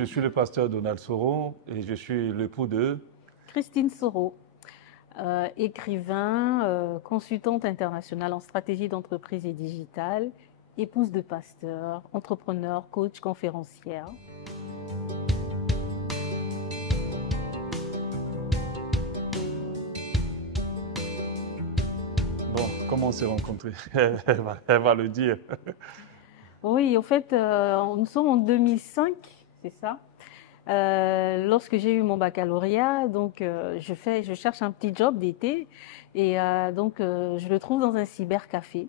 Je suis le pasteur Donald Soro et je suis l'époux de... Christine Soro, écrivain, consultante internationale en stratégie d'entreprise et digitale, épouse de pasteur, entrepreneur, coach, conférencière. Bon, comment on s'est rencontrés? Elle va le dire. Oui, en fait, nous sommes en 2005, c'est ça. Lorsque j'ai eu mon baccalauréat, donc je cherche un petit job d'été et je le trouve dans un cybercafé.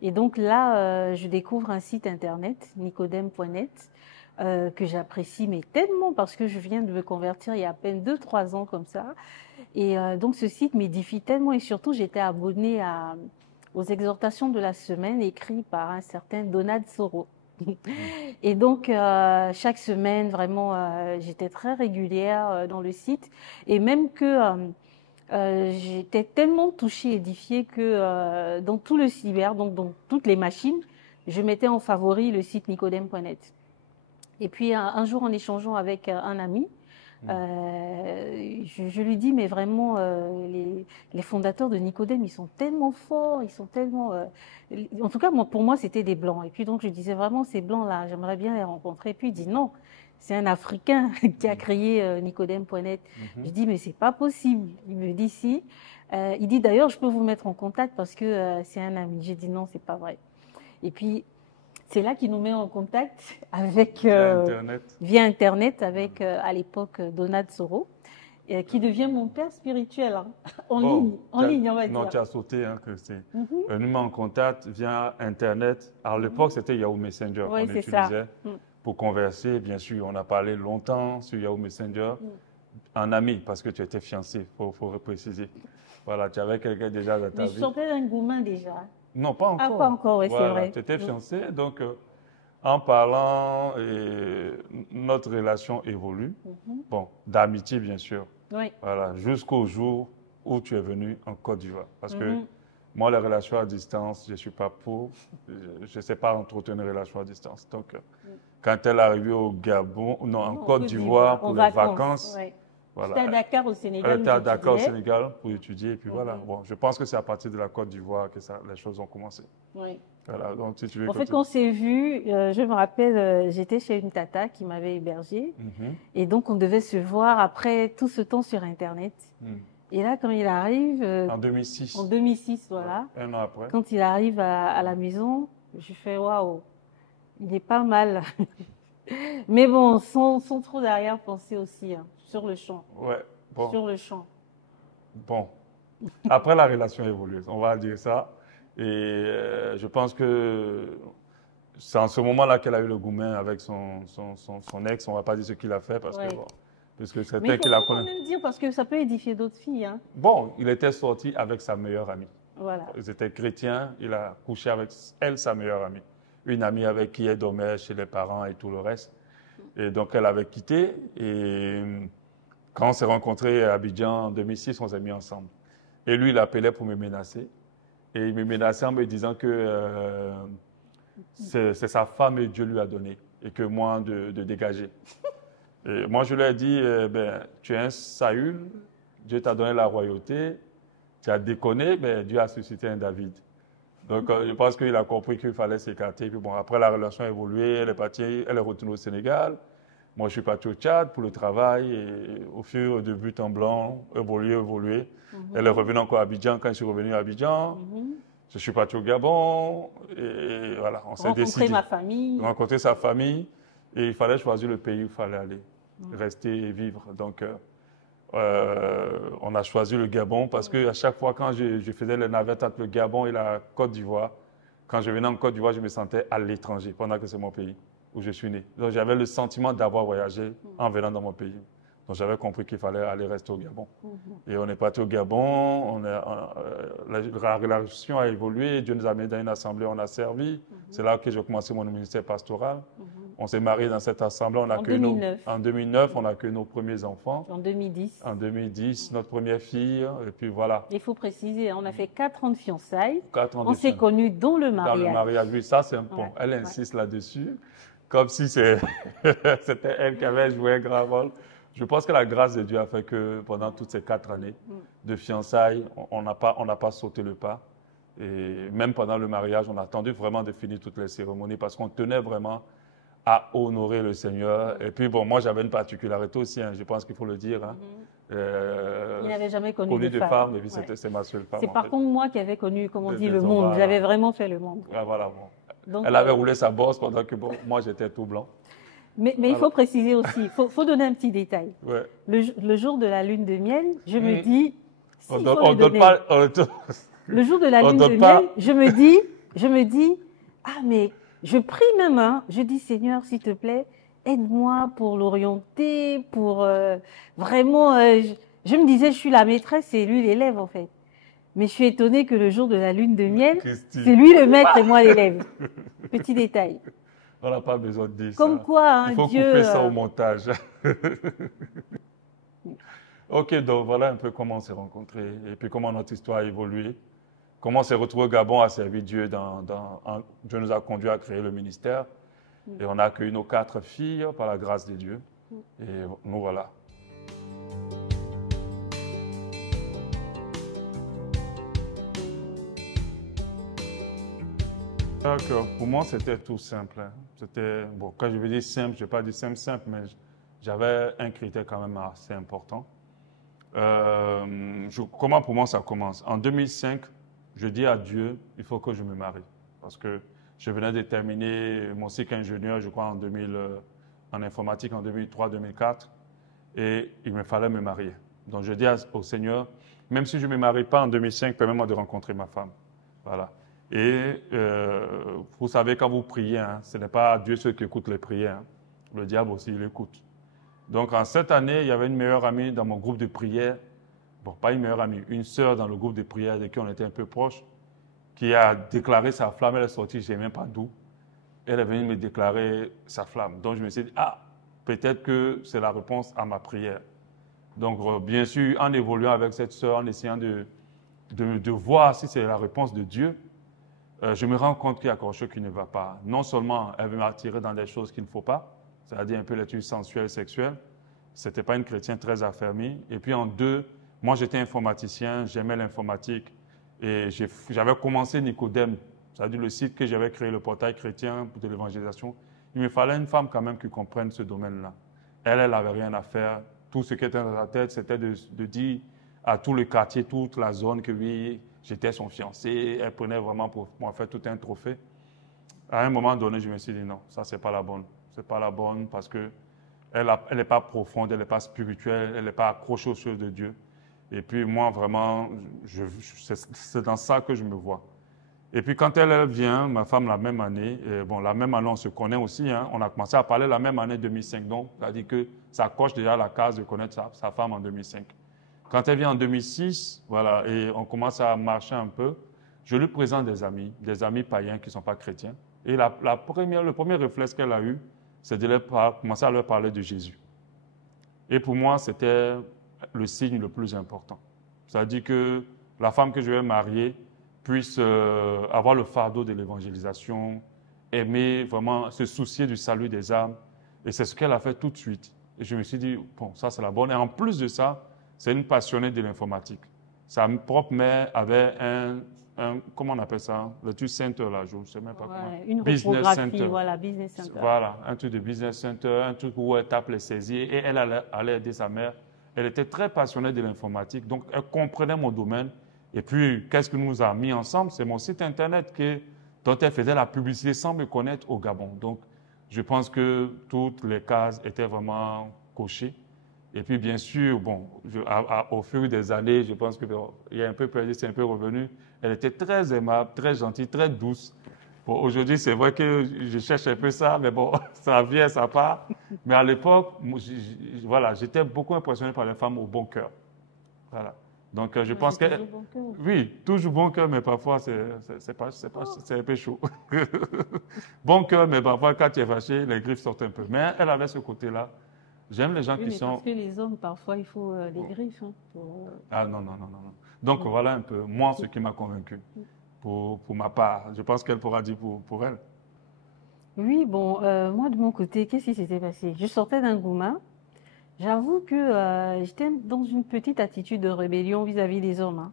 Et donc là, je découvre un site internet, nicodème.net, que j'apprécie mais tellement parce que je viens de me convertir il y a à peine 2-3 ans comme ça. Et donc ce site m'édifie tellement et surtout j'étais abonnée aux exhortations de la semaine écrites par un certain Donald Soro. Et donc, chaque semaine, vraiment, j'étais très régulière dans le site. Et même que j'étais tellement touchée, édifiée que dans tout le cyber, donc dans toutes les machines, je mettais en favori le site nicodème.net. Et puis, un jour, en échangeant avec un ami, je lui dis, mais vraiment, les fondateurs de Nicodème, ils sont tellement forts, ils sont tellement... en tout cas, pour moi, c'était des Blancs. Et puis donc, je disais vraiment, ces Blancs-là, j'aimerais bien les rencontrer. Et puis il dit, non, c'est un Africain qui a créé Nicodème.net. Je dis, mais c'est pas possible. Il me dit, si. Il dit, d'ailleurs, je peux vous mettre en contact parce que c'est un ami. J'ai dit, non, c'est pas vrai. Et puis, c'est là qu'il nous met en contact avec via Internet avec à l'époque Donald Soro, qui devient mon père spirituel hein, en ligne, on va dire. Non, tu as sauté, hein, Christine. Nous met en contact via Internet. À l'époque, c'était Yahoo Messenger qu'on utilisait pour converser. Bien sûr, on a parlé longtemps sur Yahoo Messenger. En ami, parce que tu étais fiancé, faut préciser. Voilà, tu avais quelqu'un déjà dans ta vie. Mais je sortais d'un gourmand déjà. Non, pas encore. Ah, pas encore, oui, voilà, c'est vrai. Tu étais fiancé, donc en parlant, notre relation évolue. Bon, d'amitié, bien sûr. Oui. Voilà, jusqu'au jour où tu es venu en Côte d'Ivoire. Parce que moi, les relations à distance, je ne suis pas pour. Je ne sais pas entretenir une relation à distance. Donc, quand elle est arrivée au Gabon, non, en Côte d'Ivoire pour les vacances, voilà. J'étais à Dakar au Sénégal. Elle était à Dakar au Sénégal pour étudier. Et puis voilà. Bon, je pense que c'est à partir de la Côte d'Ivoire que les choses ont commencé. Oui. Voilà, donc, si tu veux en fait, quand on s'est vu, je me rappelle, j'étais chez une tata qui m'avait hébergée. Et donc, on devait se voir après tout ce temps sur Internet. Et là, quand il arrive... en 2006. En 2006, voilà. Ouais, un an après. Quand il arrive à la maison, je fais « Waouh, il est pas mal ». Mais bon, sans trop d'arrière-pensée aussi, hein, sur le champ. Ouais, bon. Sur le champ. Bon. Après, la relation évolue, on va dire ça. Et je pense que c'est en ce moment-là qu'elle a eu le gourmet avec son ex. On ne va pas dire ce qu'il a fait parce que bon, puisque c'était qu'il a connu. Mais il faut quand même dire parce que ça peut édifier d'autres filles. Hein. Bon, il était sorti avec sa meilleure amie. Voilà. Ils étaient chrétiens. Il a couché avec elle, sa meilleure amie. Une amie avec qui elle dormait chez les parents et tout le reste. Et donc, elle avait quitté. Et quand on s'est rencontrés à Abidjan en 2006, on s'est mis ensemble. Et lui, il appelait pour me menacer. Et il me menaçait en me disant que c'est sa femme et Dieu lui a donné. Et que moi, de dégager. Et moi, je lui ai dit, tu es un Saül, Dieu t'a donné la royauté, tu as déconné, mais Dieu a suscité un David. Donc, je pense qu'il a compris qu'il fallait s'écarter. Puis bon, après, la relation a évolué, elle est partie, elle est retournée au Sénégal. Moi, je suis parti au Tchad pour le travail et au fur de but en blanc, évolué. Elle est revenue encore à Abidjan quand je suis revenu à Abidjan. Je suis parti au Gabon et voilà, on s'est décidé. Rencontrer ma famille. Rencontrer sa famille et il fallait choisir le pays où il fallait aller, rester et vivre. Donc, on a choisi le Gabon parce qu'à chaque fois quand je faisais les navettes entre le Gabon et la Côte d'Ivoire, quand je venais en Côte d'Ivoire, je me sentais à l'étranger pendant que c'est mon pays où je suis né. Donc j'avais le sentiment d'avoir voyagé en venant dans mon pays. Donc j'avais compris qu'il fallait aller rester au Gabon. Et on est parti au Gabon, la relation a évolué, Dieu nous a mis dans une assemblée, on a servi. C'est là que j'ai commencé mon ministère pastoral. On s'est mariés dans cette assemblée, on a en 2009, on a accueilli nos premiers enfants. En 2010. En 2010, notre première fille, et puis voilà. Il faut préciser, on a fait 4 ans de fiançailles. 4 ans de on s'est connus dans le mariage. Dans le mariage, oui, ça c'est un point. Elle insiste là-dessus. comme si c'était elle qui avait joué un grand rôle. Je pense que la grâce de Dieu a fait que pendant toutes ces 4 années de fiançailles, on n'a pas sauté le pas. Et même pendant le mariage, on a attendu vraiment de finir toutes les cérémonies parce qu'on tenait vraiment à honorer le Seigneur. Et puis, bon, moi, j'avais une particularité aussi, hein, je pense qu'il faut le dire. Hein. Il n'avait jamais connu de femme. Et puis, Ouais. c'est ma seule femme. C'est par contre moi qui avais connu, comme on dit, le hommes, monde. voilà. J'avais vraiment fait le monde. Ah, voilà, bon. Donc, Elle avait roulé sa bosse pendant que moi, j'étais tout blanc. Mais il faut préciser aussi, il faut donner un petit détail. Ouais. Le jour de la lune de miel, je me dis, on donne pas, le jour de la lune de miel, je me dis, ah mais je prie même, hein, je dis Seigneur, s'il te plaît, aide-moi pour l'orienter, pour vraiment, je me disais, je suis la maîtresse et lui l'élève en fait. Mais je suis étonnée que le jour de la lune de miel, c'est lui le maître et moi l'élève. Petit détail. On n'a pas besoin de dire ça. Comme quoi, hein, il faut Dieu, couper ça au montage. Ok, donc voilà un peu comment on s'est rencontrés et puis comment notre histoire a évolué. Comment on s'est retrouvé au Gabon à servir Dieu. Dieu nous a conduits à créer le ministère et on a accueilli nos 4 filles par la grâce de Dieu. Et nous voilà. D'accord. Pour moi, c'était tout simple. Hein. C'était, bon, quand je veux dire simple, je ne vais pas dire simple, mais j'avais un critère quand même assez important. Comment pour moi ça commence? En 2005, je dis à Dieu, il faut que je me marie. Parce que je venais de terminer mon cycle ingénieur, je crois, en informatique en 2003-2004. Et il me fallait me marier. Donc je dis au Seigneur, même si je ne me marie pas en 2005, permets-moi de rencontrer ma femme. Voilà. Et vous savez, quand vous priez, hein, ce n'est pas Dieu seul qui écoute les prières. Hein. Le diable aussi, il écoute. Donc, en cette année, il y avait une meilleure amie dans mon groupe de prière. Bon, pas une meilleure amie, une sœur dans le groupe de prière de qui on était un peu proches, qui a déclaré sa flamme. Elle est sortie, je ne sais même pas d'où. Elle est venue me déclarer sa flamme. Donc, je me suis dit, ah, peut-être que c'est la réponse à ma prière. Donc, bien sûr, en évoluant avec cette sœur, en essayant de voir si c'est la réponse de Dieu, je me rends compte qu'il y a quelque chose qui ne va pas. Non seulement elle veut m'attirer dans des choses qu'il ne faut pas, c'est-à-dire un peu l'étude sensuelle, sexuelle. Ce n'était pas une chrétienne très affermie. Et puis en 2, moi j'étais informaticien, j'aimais l'informatique. Et j'avais commencé Nicodème, c'est-à-dire le site que j'avais créé, le portail chrétien de l'évangélisation. Il me fallait une femme quand même qui comprenne ce domaine-là. Elle n'avait rien à faire. Tout ce qui était dans sa tête, c'était de dire à tout le quartier, toute la zone que oui, j'étais son fiancé. Elle prenait vraiment pour moi faire tout un trophée. À un moment donné, je me suis dit non, ça c'est pas la bonne. C'est pas la bonne parce que elle n'est pas profonde, elle n'est pas spirituelle, elle n'est pas accrochée aux choses de Dieu. Et puis moi, vraiment, c'est dans ça que je me vois. Et puis quand elle vient, ma femme, la même année, bon, la même année, on se connaît aussi, hein, on a commencé à parler la même année 2005, donc ça dit que ça coche déjà la case de connaître sa femme en 2005. Quand elle vient en 2006, voilà, et on commence à marcher un peu, je lui présente des amis païens qui ne sont pas chrétiens. Et le premier réflexe qu'elle a eu, c'est de commencer à leur parler de Jésus. Et pour moi, c'était le signe le plus important. C'est-à-dire que la femme que je vais marier puisse avoir le fardeau de l'évangélisation, aimer vraiment se soucier du salut des âmes. Et c'est ce qu'elle a fait tout de suite. Et je me suis dit, bon, ça c'est la bonne. Et en plus de ça, c'est une passionnée de l'informatique. Sa propre mère avait comment on appelle ça? Le truc center, là, je ne sais même pas comment. Une business center. Voilà, business center. Voilà, un truc de business center, un truc où elle tape les saisies et elle allait aider sa mère. Elle était très passionnée de l'informatique, donc elle comprenait mon domaine. Et puis, qu'est-ce qui nous a mis ensemble? C'est mon site Internet dont elle faisait la publicité sans me connaître au Gabon. Donc, je pense que toutes les cases étaient vraiment cochées. Et puis, bien sûr, bon, au fur des années, je pense qu'il y a un peu perdu, c'est un peu revenu. Elle était très aimable, très gentille, très douce. Bon, aujourd'hui, c'est vrai que je cherche un peu ça, mais bon, ça vient, ça part. Mais à l'époque, voilà, j'étais beaucoup impressionné par les femmes au bon cœur. Voilà. Donc, je pense que... Bon cœur. Oui, toujours bon cœur, mais parfois, c'est un peu chaud. Bon cœur, mais parfois, quand tu es fâché, les griffes sortent un peu. Mais elle avait ce côté-là. J'aime les gens qui sont... Parce que les hommes, parfois, il faut des griffes. Hein, Ah non. Donc, voilà un peu, moi, ce qui m'a convaincu, pour ma part. Je pense qu'elle pourra dire pour elle. Oui, bon, moi de mon côté, qu'est-ce qui s'était passé? Je sortais d'un gourmand. J'avoue que j'étais dans une petite attitude de rébellion vis-à-vis des hommes, hein.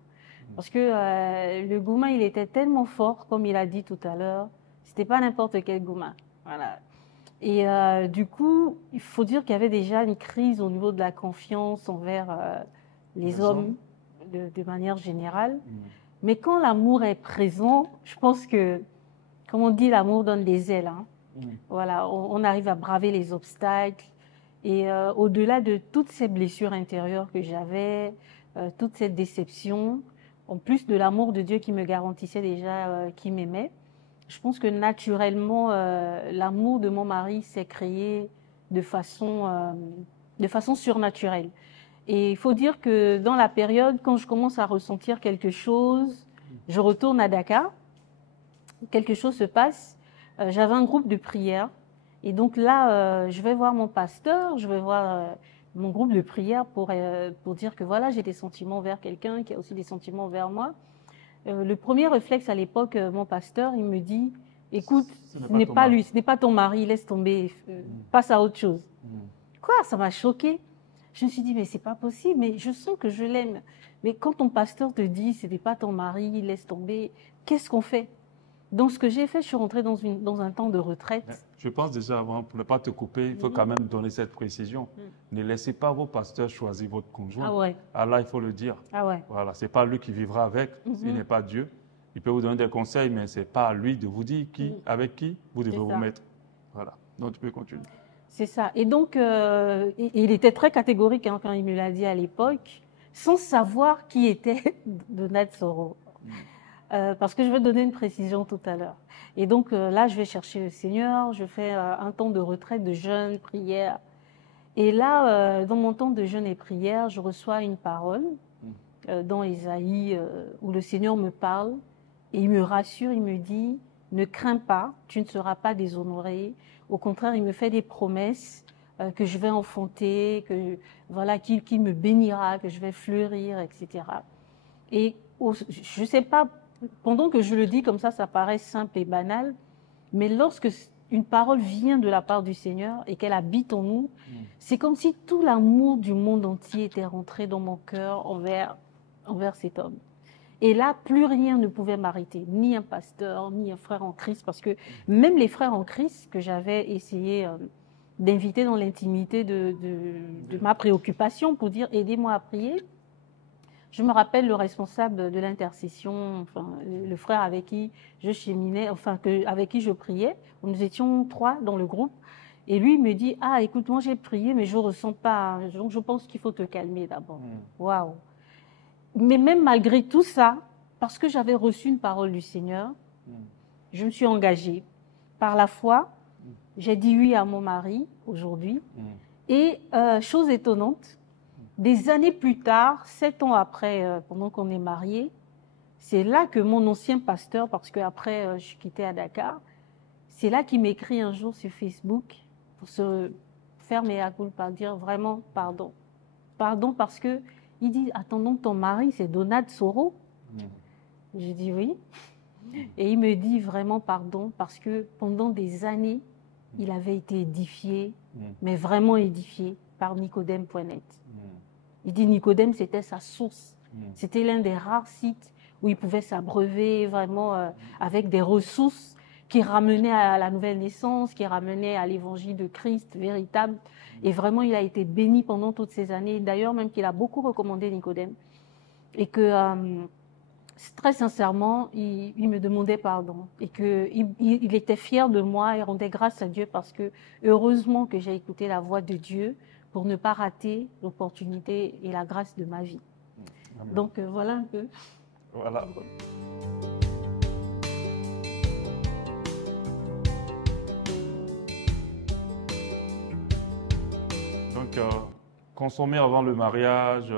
Parce que le gourmand, il était tellement fort, comme il a dit tout à l'heure. C'était pas n'importe quel gourmand. Voilà. Et du coup, il faut dire qu'il y avait déjà une crise au niveau de la confiance envers les Les hommes. hommes de manière générale. Mm. Mais quand l'amour est présent, je pense que, comme on dit, l'amour donne des ailes, hein. Mm. Voilà, on arrive à braver les obstacles. Et au-delà de toutes ces blessures intérieures que j'avais, toute cette déception, en plus de l'amour de Dieu qui me garantissait déjà qu'il m'aimait, je pense que naturellement, l'amour de mon mari s'est créé de façon surnaturelle. Et il faut dire que dans la période, quand je commence à ressentir quelque chose, je retourne à Dakar, quelque chose se passe. J'avais un groupe de prière. Et donc là, je vais voir mon pasteur, je vais voir mon groupe de prière pour dire que voilà, j'ai des sentiments vers quelqu'un qui a aussi des sentiments vers moi. Le premier réflexe à l'époque, mon pasteur, il me dit, écoute, Ce n'est ce pas n'est ton pas mari. lui, ce n'est pas ton mari, laisse tomber, Mm. passe à autre chose. Mm. Quoi, ça m'a choquée. Je me suis dit, mais c'est pas possible, mais je sens que je l'aime. Mais quand ton pasteur te dit, ce n'est pas ton mari, laisse tomber, qu'est-ce qu'on fait? Donc, ce que j'ai fait, je suis rentrée dans un temps de retraite. Je pense déjà avant, pour ne pas te couper, il faut quand même donner cette précision. Ne laissez pas vos pasteurs choisir votre conjoint. Ah ouais, Ah là, il faut le dire. ah ouais. Voilà, c'est pas lui qui vivra avec, il n'est pas Dieu. Il peut vous donner des conseils, mais c'est pas à lui de vous dire avec qui vous devez C'est vous ça. mettre. Voilà, donc tu peux continuer. C'est ça. Et donc, il était très catégorique hein, quand il me l'a dit à l'époque, sans savoir qui était Donald Soro. Parce que je vais donner une précision tout à l'heure. Et donc là, je vais chercher le Seigneur, je fais un temps de retraite, de jeûne, prière. Et là, dans mon temps de jeûne et prière, je reçois une parole dans Ésaïe où le Seigneur me parle et il me rassure, il me dit, ne crains pas, tu ne seras pas déshonoré. Au contraire, il me fait des promesses que je vais enfanter, que voilà, qu'il me bénira, que je vais fleurir, etc. Et je ne sais pas, pendant que je le dis comme ça paraît simple et banal, mais lorsque une parole vient de la part du Seigneur et qu'elle habite en nous, c'est comme si tout l'amour du monde entier était rentré dans mon cœur envers cet homme. Et là, plus rien ne pouvait m'arrêter, ni un pasteur, ni un frère en Christ, parce que même les frères en Christ que j'avais essayé d'inviter dans l'intimité de ma préoccupation pour dire aidez-moi à prier, je me rappelle le responsable de l'intercession, enfin, le frère avec qui je cheminais, enfin, avec qui je priais. Nous étions 3 dans le groupe. Et lui, il me dit, ah, écoute, moi j'ai prié, mais je ne ressens pas. Donc, je pense qu'il faut te calmer d'abord. Waouh! Mais même malgré tout ça, parce que j'avais reçu une parole du Seigneur, je me suis engagée. Par la foi, j'ai dit oui à mon mari aujourd'hui. Et chose étonnante, des années plus tard, 7 ans après, pendant qu'on est mariés, c'est là que mon ancien pasteur, parce qu'après je suis quittée à Dakar, c'est là qu'il m'écrit un jour sur Facebook pour se faire mea culpa, dire vraiment pardon. Pardon parce que il dit, attends donc ton mari c'est Donald Soro. J'ai dit oui. Et il me dit vraiment pardon parce que pendant des années, il avait été édifié, mais vraiment édifié par Nicodème.net. Il dit Nicodème, c'était sa source. C'était l'un des rares sites où il pouvait s'abreuver vraiment avec des ressources qui ramenaient à la nouvelle naissance, qui ramenaient à l'évangile de Christ véritable. Et vraiment, il a été béni pendant toutes ces années. D'ailleurs, même qu'il a beaucoup recommandé Nicodème. Et que très sincèrement, il me demandait pardon. Et qu'il était fier de moi et rendait grâce à Dieu parce que heureusement que j'ai écouté la voix de Dieu pour ne pas rater l'opportunité et la grâce de ma vie. Amen. Donc voilà un peu. Voilà. Donc, consommer avant le mariage,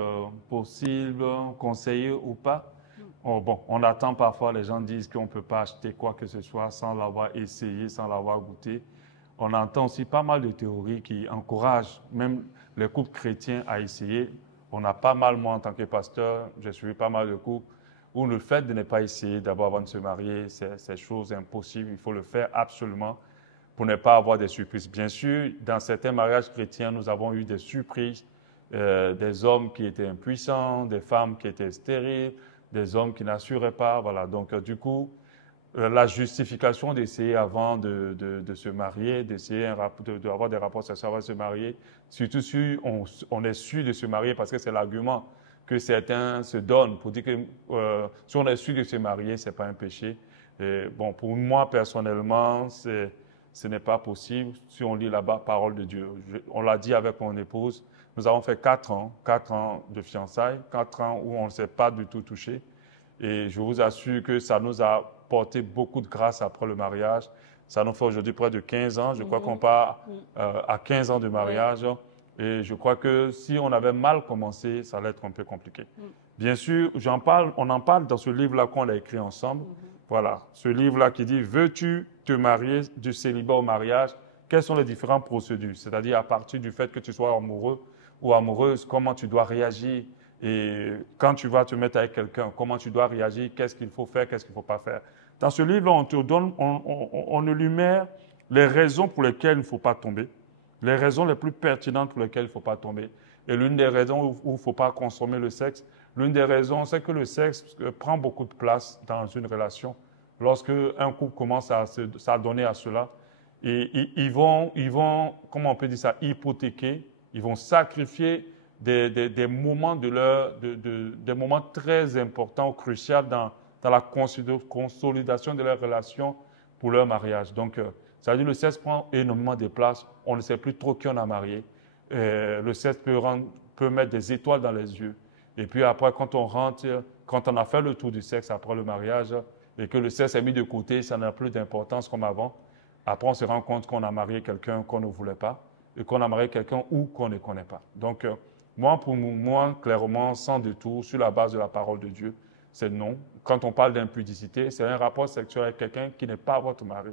possible, conseillé ou pas. Oh, bon, on attend parfois, les gens disent qu'on ne peut pas acheter quoi que ce soit sans l'avoir essayé, sans l'avoir goûté. On entend aussi pas mal de théories qui encouragent même les couples chrétiens à essayer. On a pas mal, moi en tant que pasteur, j'ai suivi pas mal de couples où le fait de ne pas essayer d'abord avant de se marier, c'est chose impossible. Il faut le faire absolument pour ne pas avoir des surprises. Bien sûr, dans certains mariages chrétiens, nous avons eu des surprises, des hommes qui étaient impuissants, des femmes qui étaient stériles, des hommes qui n'assuraient pas. Voilà. Donc, du coup, la justification d'essayer avant de se marier, d'essayer d'avoir des rapports sexuels avant de se marier, surtout si on est sûr de se marier, parce que c'est l'argument que certains se donnent pour dire que si on est sûr de se marier, ce n'est pas un péché. Et bon, pour moi, personnellement, ce n'est pas possible si on lit la parole de Dieu. On l'a dit avec mon épouse, nous avons fait 4 ans de fiançailles, 4 ans où on ne s'est pas du tout touché. Et je vous assure que ça nous a porté beaucoup de grâce après le mariage. Ça nous fait aujourd'hui près de 15 ans. Je crois qu'on part à 15 ans de mariage. Et je crois que si on avait mal commencé, ça allait être un peu compliqué. Bien sûr, on en parle dans ce livre-là qu'on a écrit ensemble. Voilà, ce livre-là qui dit « Veux-tu te marier du célibat au mariage ?» Quelles sont les différentes procédures? C'est-à-dire à partir du fait que tu sois amoureux ou amoureuse, comment tu dois réagir? Et quand tu vas te mettre avec quelqu'un, comment tu dois réagir? Qu'est-ce qu'il faut faire? Qu'est-ce qu'il ne faut pas faire? Dans ce livre-là, on énumère les raisons pour lesquelles il ne faut pas tomber, les raisons les plus pertinentes pour lesquelles il ne faut pas tomber. Et l'une des raisons où il ne faut pas consommer le sexe, l'une des raisons, c'est que le sexe prend beaucoup de place dans une relation. Lorsque un couple commence à s'adonner à cela, et ils vont, comment on peut dire ça, hypothéquer, ils vont sacrifier des moments des moments très importants, cruciaux dans la consolidation de leur relation pour leur mariage. Donc, ça veut dire que le sexe prend énormément de place. On ne sait plus trop qui on a marié. Le sexe peut mettre des étoiles dans les yeux. Et puis après, quand on rentre, quand on a fait le tour du sexe après le mariage et que le sexe est mis de côté, ça n'a plus d'importance comme avant. Après, on se rend compte qu'on a marié quelqu'un qu'on ne voulait pas et qu'on a marié quelqu'un ou qu'on ne connaît pas. Donc, pour moi, clairement, sans détour, sur la base de la parole de Dieu, c'est non. Quand on parle d'impudicité, c'est un rapport sexuel avec quelqu'un qui n'est pas votre mari,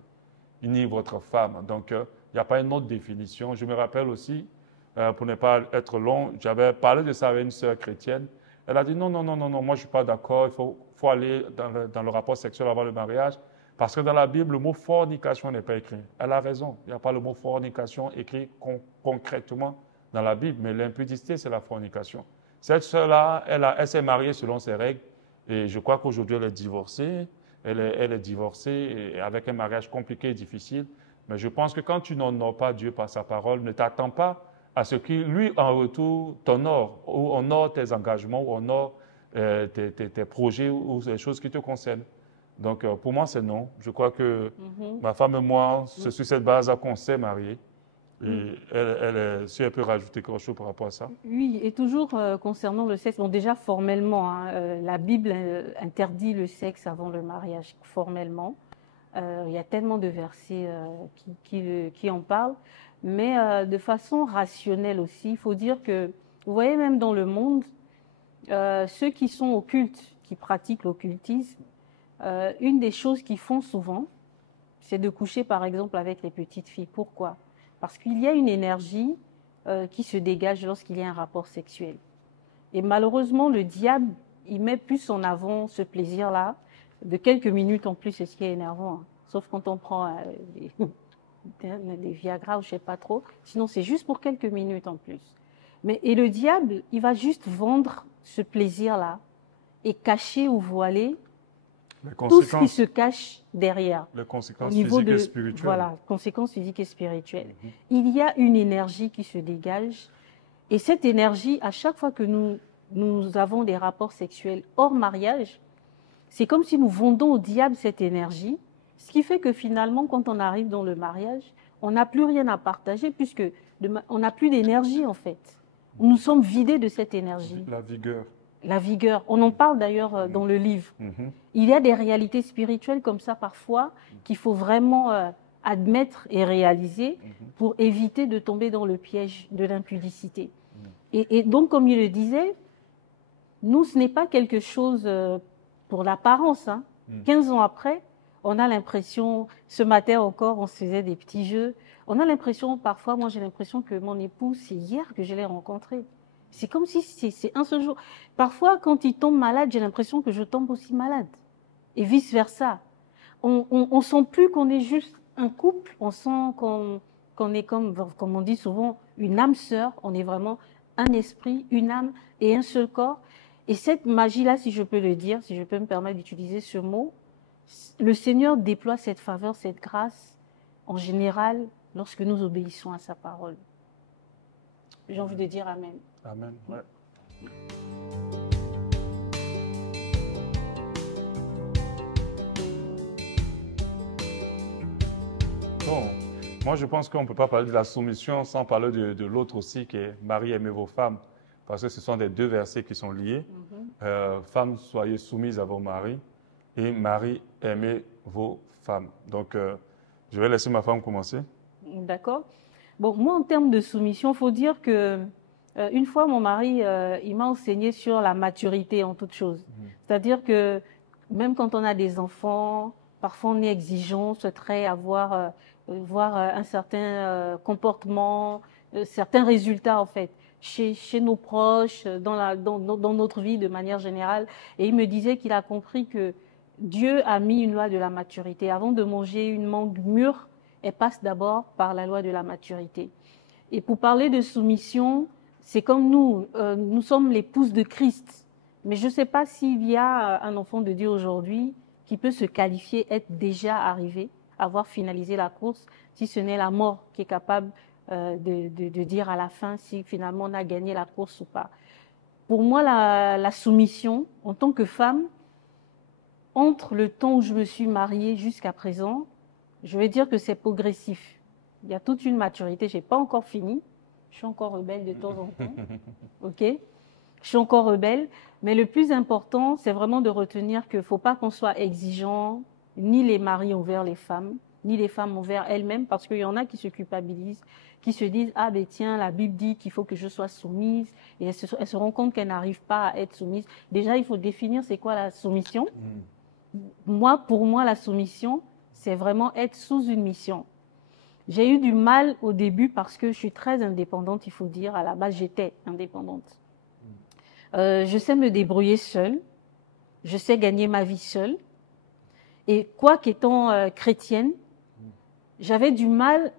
ni votre femme. Donc, il n'y a pas une autre définition. Je me rappelle aussi, pour ne pas être long, j'avais parlé de ça avec une sœur chrétienne. Elle a dit non, moi je ne suis pas d'accord, il faut aller dans le rapport sexuel avant le mariage, parce que dans la Bible, le mot fornication n'est pas écrit. Elle a raison, il n'y a pas le mot fornication écrit concrètement dans la Bible, mais l'impudicité, c'est la fornication. Cette sœur-là, elle s'est mariée selon ses règles, et je crois qu'aujourd'hui, elle est divorcée. Elle est divorcée et avec un mariage compliqué et difficile. Mais je pense que quand tu n'honores pas Dieu par sa parole, ne t'attends pas à ce qu'il, lui, en retour, t'honore, ou honore tes engagements, ou honore tes projets ou les choses qui te concernent. Donc, pour moi, c'est non. Je crois que ma femme et moi, c'est sur cette base qu'on s'est mariés. Et si elle peut rajouter quelque chose par rapport à ça. Oui, et toujours concernant le sexe, bon, déjà formellement, la Bible interdit le sexe avant le mariage, formellement. Il y a tellement de versets qui en parlent, mais de façon rationnelle aussi. Il faut dire que, vous voyez, même dans le monde, ceux qui sont occultes, qui pratiquent l'occultisme, une des choses qu'ils font souvent, c'est de coucher, par exemple, avec les petites filles. Pourquoi ? Parce qu'il y a une énergie qui se dégage lorsqu'il y a un rapport sexuel. Et malheureusement, le diable, il met plus en avant ce plaisir-là, de quelques minutes en plus, c'est ce qui est énervant. Hein. Sauf quand on prend des Viagra ou je ne sais pas trop. Sinon, c'est juste pour quelques minutes en plus. Et le diable, il va juste vendre ce plaisir-là et cacher ou voiler tout ce qui se cache derrière. Les conséquences physiques et spirituelles. Voilà, conséquences physiques et spirituelles. Il y a une énergie qui se dégage et cette énergie, à chaque fois que nous avons des rapports sexuels hors mariage, c'est comme si nous vendons au diable cette énergie, ce qui fait que finalement, quand on arrive dans le mariage, on n'a plus rien à partager puisque on n'a plus d'énergie en fait. Nous sommes vidés de cette énergie. La vigueur. La vigueur. On en parle d'ailleurs dans le livre. Il y a des réalités spirituelles comme ça parfois qu'il faut vraiment admettre et réaliser pour éviter de tomber dans le piège de l'impudicité. Et donc, comme il le disait, nous, ce n'est pas quelque chose pour l'apparence. 15 ans après, on a l'impression, ce matin encore, on se faisait des petits jeux. On a l'impression, parfois, moi j'ai l'impression que mon époux, c'est hier que je l'ai rencontré. C'est comme si c'est un seul jour. Parfois, quand il tombe malade, j'ai l'impression que je tombe aussi malade. Et vice-versa. On ne sent plus qu'on est juste un couple, on sent qu'on est comme on dit souvent, une âme sœur. On est vraiment un esprit, une âme et un seul corps. Et cette magie-là, si je peux le dire, si je peux me permettre d'utiliser ce mot, le Seigneur déploie cette faveur, cette grâce, en général, lorsque nous obéissons à sa parole. J'ai envie de dire Amen. Amen. Ouais. Bon, moi je pense qu'on ne peut pas parler de la soumission sans parler de l'autre aussi, qui est Marie, aimez vos femmes, parce que ce sont des deux versets qui sont liés. Femmes, soyez soumises à vos maris, et Marie, aimez vos femmes. Donc, je vais laisser ma femme commencer. D'accord. Bon, moi, en termes de soumission, il faut dire que une fois, mon mari, il m'a enseigné sur la maturité en toute chose. C'est-à-dire que même quand on a des enfants, parfois on est exigeant, on souhaiterait voir un certain comportement, certains résultats en fait, chez nos proches, dans notre vie de manière générale. Et il me disait qu'il a compris que Dieu a mis une loi de la maturité. Avant de manger une mangue mûre, elle passe d'abord par la loi de la maturité. Et pour parler de soumission, c'est comme nous sommes l'épouse de Christ. Mais je ne sais pas s'il y a un enfant de Dieu aujourd'hui qui peut se qualifier, être déjà arrivé, avoir finalisé la course, si ce n'est la mort qui est capable de dire à la fin si finalement on a gagné la course ou pas. Pour moi, la soumission, en tant que femme, entre le temps où je me suis mariée jusqu'à présent, je vais dire que c'est progressif. Il y a toute une maturité, je n'ai pas encore fini. Je suis encore rebelle de temps en temps. OK? Je suis encore rebelle. Mais le plus important, c'est vraiment de retenir qu'il ne faut pas qu'on soit exigeant, ni les maris envers les femmes, ni les femmes envers elles-mêmes, parce qu'il y en a qui se culpabilisent, qui se disent « Ah ben tiens, la Bible dit qu'il faut que je sois soumise. » Et elles se rendent compte qu'elles n'arrivent pas à être soumises. Déjà, il faut définir c'est quoi la soumission. Pour moi, la soumission, c'est vraiment être sous une mission. J'ai eu du mal au début parce que je suis très indépendante, il faut dire. À la base, j'étais indépendante. Je sais me débrouiller seule. Je sais gagner ma vie seule. Et quoi qu'étant chrétienne, j'avais du mal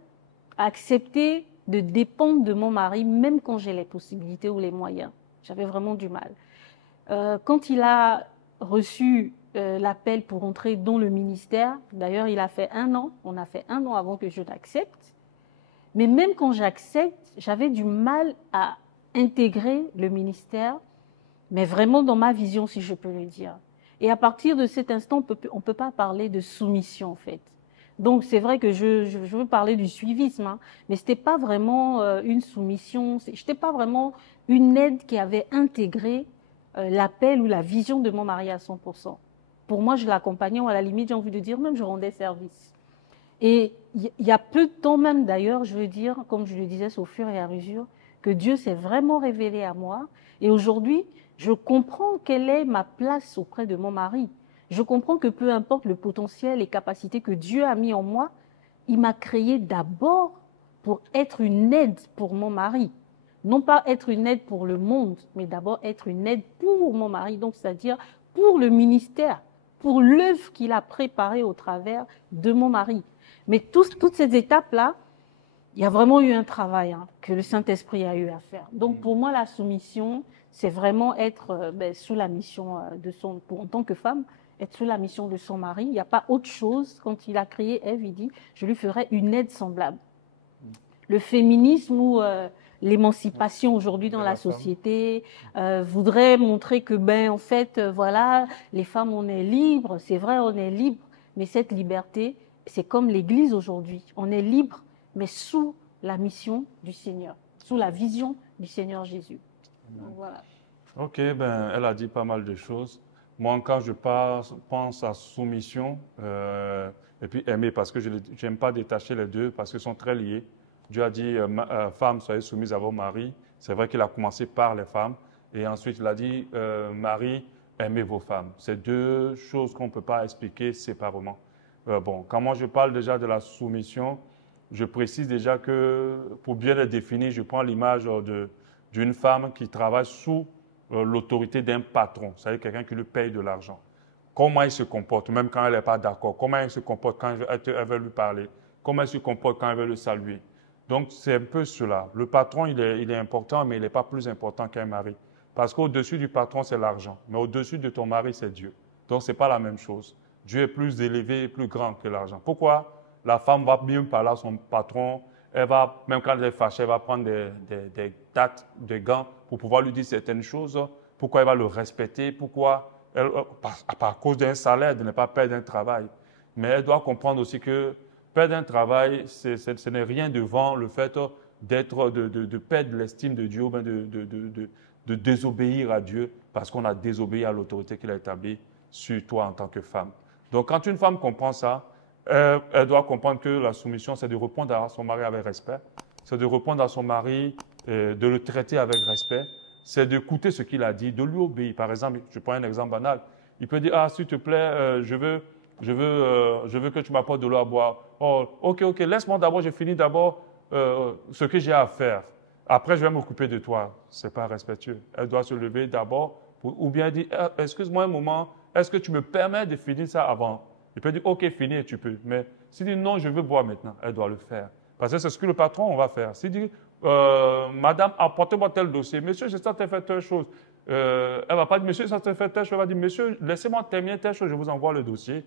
à accepter de dépendre de mon mari, même quand j'ai les possibilités ou les moyens. J'avais vraiment du mal. Quand il a reçu l'appel pour entrer dans le ministère. D'ailleurs, il a fait 1 an. On a fait 1 an avant que je l'accepte. Mais même quand j'accepte, j'avais du mal à intégrer le ministère, mais vraiment dans ma vision, si je peux le dire. Et à partir de cet instant, on ne peut pas parler de soumission, en fait. Donc, c'est vrai que je veux parler du suivisme, hein, mais ce n'était pas vraiment une soumission, je n'étais pas vraiment une aide qui avait intégré l'appel ou la vision de mon mari à 100%. Pour moi, je l'accompagnais, ou à la limite, j'ai envie de dire, même je rendais service. Et il y a peu de temps même, d'ailleurs, je veux dire, comme je le disais, au fur et à mesure, que Dieu s'est vraiment révélé à moi. Et aujourd'hui, je comprends quelle est ma place auprès de mon mari. Je comprends que peu importe le potentiel et capacités que Dieu a mis en moi, il m'a créé d'abord pour être une aide pour mon mari. Non pas être une aide pour le monde, mais d'abord être une aide pour mon mari, donc c'est-à-dire pour le ministère, pour l'œuvre qu'il a préparée au travers de mon mari. Mais toutes ces étapes-là, il y a vraiment eu un travail que le Saint-Esprit a eu à faire. Donc pour moi, la soumission, c'est vraiment être sous la mission en tant que femme, être sous la mission de son mari. Il n'y a pas autre chose. Quand il a créé Ève, il dit, je lui ferai une aide semblable. Le féminisme ou l'émancipation aujourd'hui dans la société voudrait montrer que, en fait, voilà, les femmes, on est libres. C'est vrai, on est libre, mais cette liberté, c'est comme l'Église aujourd'hui. On est libre, mais sous la mission du Seigneur, sous la vision du Seigneur Jésus. Donc, voilà. Ok, elle a dit pas mal de choses. Moi, quand je pense à soumission et puis aimer, parce que je n'aime pas détacher les deux, parce qu'ils sont très liés. Dieu a dit, femmes, soyez soumises à vos maris. C'est vrai qu'il a commencé par les femmes. Et ensuite, il a dit, maris, aimez vos femmes. C'est deux choses qu'on ne peut pas expliquer séparément. Quand moi je parle déjà de la soumission, je précise déjà que pour bien le définir, je prends l'image d'une femme qui travaille sous l'autorité d'un patron, c'est-à-dire quelqu'un qui lui paye de l'argent. Comment elle se comporte, même quand elle n'est pas d'accord, comment elle se comporte quand elle veut lui parler. comment elle se comporte quand elle veut le saluer. Donc, c'est un peu cela. Le patron, il est important, mais il n'est pas plus important qu'un mari. Parce qu'au-dessus du patron, c'est l'argent. Mais au-dessus de ton mari, c'est Dieu. Donc, ce n'est pas la même chose. Dieu est plus élevé et plus grand que l'argent. Pourquoi? La femme va mieux parler à son patron. Elle va, même quand elle est fâchée, elle va prendre des dates, des gants pour pouvoir lui dire certaines choses. Pourquoi elle va le respecter? Pourquoi? Par cause d'un salaire, de ne pas perdre un travail. Mais elle doit comprendre aussi que perdre un travail, ce n'est rien devant le fait de perdre l'estime de Dieu, ou bien de désobéir à Dieu parce qu'on a désobéi à l'autorité qu'il a établie sur toi en tant que femme. Donc, quand une femme comprend ça, elle doit comprendre que la soumission, c'est de répondre à son mari avec respect, c'est de répondre à son mari, de le traiter avec respect, c'est d'écouter ce qu'il a dit, de lui obéir. Par exemple, je prends un exemple banal. Il peut dire, ah, s'il te plaît, je veux que tu m'apportes de l'eau à boire. Oh, ok, laisse-moi d'abord, je finis d'abord ce que j'ai à faire. Après, je vais m'occuper de toi. Ce n'est pas respectueux. Elle doit se lever d'abord ou bien dire, excuse-moi un moment, est-ce que tu me permets de finir ça avant? Il peut dire, ok, finis et tu peux. Mais s'il dit, non, je veux boire maintenant, elle doit le faire. Parce que c'est ce que le patron va faire. S'il dit, madame, apportez-moi tel dossier. Monsieur, je sais faire telle chose. Elle ne va pas dire, monsieur, ça te fait telle chose. Elle va dire, monsieur, laissez-moi terminer telle chose, je vous envoie le dossier.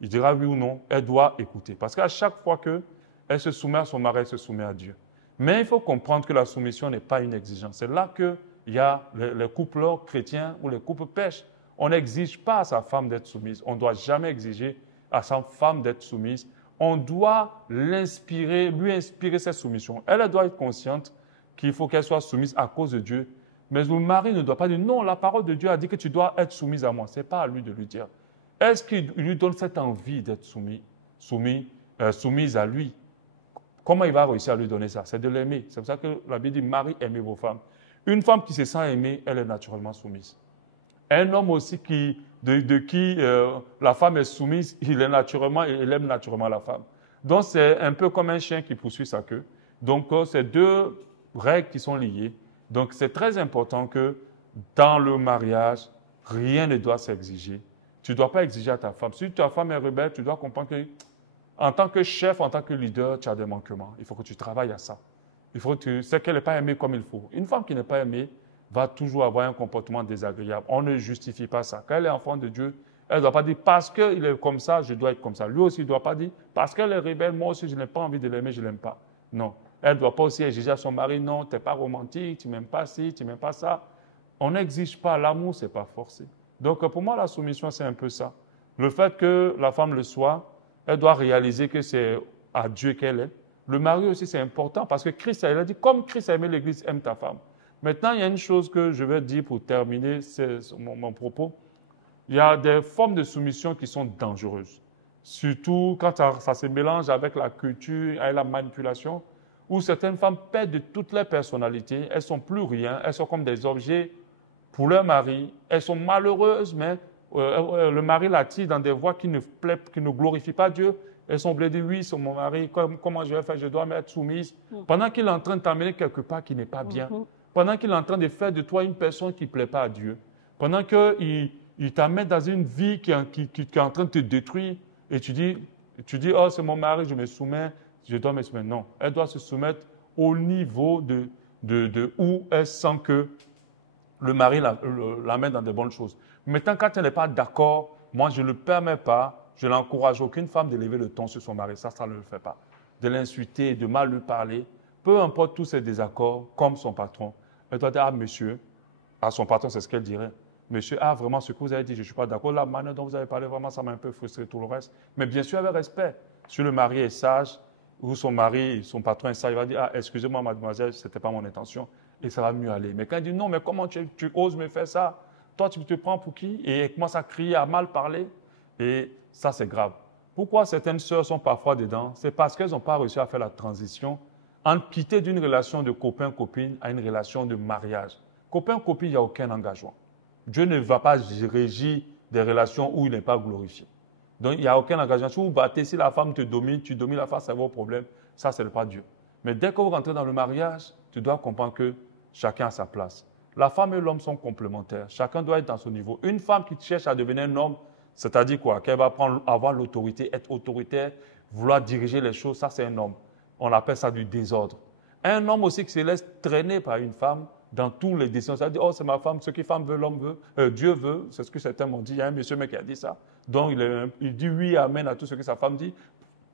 Il dira oui ou non. Elle doit écouter. Parce qu'à chaque fois qu'elle se soumet à son mari, elle se soumet à Dieu. Mais il faut comprendre que la soumission n'est pas une exigence. C'est là qu'il y a les couples chrétiens ou les couples pêches. On n'exige pas à sa femme d'être soumise. On ne doit jamais exiger à sa femme d'être soumise. On doit l'inspirer, lui inspirer cette soumission. Elle doit être consciente qu'il faut qu'elle soit soumise à cause de Dieu. Mais le mari ne doit pas dire non, la parole de Dieu a dit que tu dois être soumise à moi. Ce n'est pas à lui de lui dire. Est-ce qu'il lui donne cette envie d'être soumise à lui? Comment il va réussir à lui donner ça? C'est de l'aimer. C'est pour ça que la Bible dit, mari, aimez vos femmes. Une femme qui se sent aimée, elle est naturellement soumise. Un homme aussi de qui la femme est soumise, il aime naturellement la femme. Donc, c'est un peu comme un chien qui poursuit sa queue. Donc, c'est deux règles qui sont liées. Donc, c'est très important que dans le mariage, rien ne doit s'exiger. Tu ne dois pas exiger à ta femme. Si ta femme est rebelle, tu dois comprendre que en tant que chef, en tant que leader, tu as des manquements. Il faut que tu travailles à ça. Il faut que tu sais qu'elle n'est pas aimée comme il faut. Une femme qui n'est pas aimée va toujours avoir un comportement désagréable. On ne justifie pas ça. Quand elle est enfant de Dieu, elle ne doit pas dire parce qu'il est comme ça, je dois être comme ça. Lui aussi, il ne doit pas dire parce qu'elle est rebelle, moi aussi, je n'ai pas envie de l'aimer, je ne l'aime pas. Non. Elle ne doit pas aussi exiger à son mari, non, tu n'es pas romantique, tu ne m'aimes pas ci, tu ne m'aimes pas ça. On n'exige pas. L'amour, ce n'est pas forcé. Donc, pour moi, la soumission, c'est un peu ça. Le fait que la femme le soit, elle doit réaliser que c'est à Dieu qu'elle est. Le mari aussi, c'est important parce que Christ, il a dit, comme Christ a aimé l'Église, aime ta femme. Maintenant, il y a une chose que je vais dire pour terminer mon propos. Il y a des formes de soumission qui sont dangereuses. Surtout quand ça se mélange avec la culture, avec la manipulation, où certaines femmes perdent de toutes leurs personnalités, elles ne sont plus rien, elles sont comme des objets pour leur mari. Elles sont malheureuses, mais le mari l'attire dans des voies qui ne glorifient pas Dieu. Elles sont obligées de dire, oui, c'est mon mari, comment je vais faire, je dois m'être soumise. Pendant qu'il est en train de t'amener quelque part qui n'est pas bien. Pendant qu'il est en train de faire de toi une personne qui ne plaît pas à Dieu. Pendant qu'il t'amène dans une vie qui est en train de te détruire. Et tu dis, oh, c'est mon mari, je me soumets, je dois me soumettre. Non, elle doit se soumettre au niveau de où elle sent que le mari l'amène dans de bonnes choses. Maintenant, quand elle n'est pas d'accord, moi, je ne le permets pas, je n'encourage aucune femme d'élever le ton sur son mari. Ça ne le fait pas. De l'insulter, de mal lui parler, peu importe tous ses désaccords, comme son patron. Elle doit dire, ah, monsieur, à son patron, c'est ce qu'elle dirait. Monsieur, ah, vraiment, ce que vous avez dit, je ne suis pas d'accord. La manière dont vous avez parlé, vraiment, ça m'a un peu frustré, tout le reste. Mais bien sûr, avec respect. Si le mari est sage, ou son patron est sage, il va dire, ah, excusez-moi, mademoiselle, ce n'était pas mon intention. Et ça va mieux aller. Mais quand il dit, non, mais comment tu oses me faire ça? Toi, tu te prends pour qui? Et elle commence à crier, à mal parler. Et ça, c'est grave. Pourquoi certaines sœurs sont parfois dedans? C'est parce qu'elles n'ont pas réussi à faire la transition entre quitter d'une relation de copain-copine à une relation de mariage. Copain-copine, il n'y a aucun engagement. Dieu ne va pas régir des relations où il n'est pas glorifié. Donc, il n'y a aucun engagement. Si vous battez, si la femme te domine, tu domines la femme, c'est vos problèmes. Ça, ce n'est pas Dieu. Mais dès que vous rentrez dans le mariage, tu dois comprendre que chacun a sa place. La femme et l'homme sont complémentaires. Chacun doit être dans son niveau. Une femme qui cherche à devenir un homme, c'est-à-dire quoi? Qu'elle va avoir l'autorité, être autoritaire, vouloir diriger les choses, ça c'est un homme. On appelle ça du désordre. Un homme aussi qui se laisse traîner par une femme dans tous les décisions. Ça dit, oh c'est ma femme, ce que femme veut, l'homme veut, Dieu veut, c'est ce que certains m'ont dit. Il y a un monsieur qui a dit ça. Donc il dit oui, amen à tout ce que sa femme dit.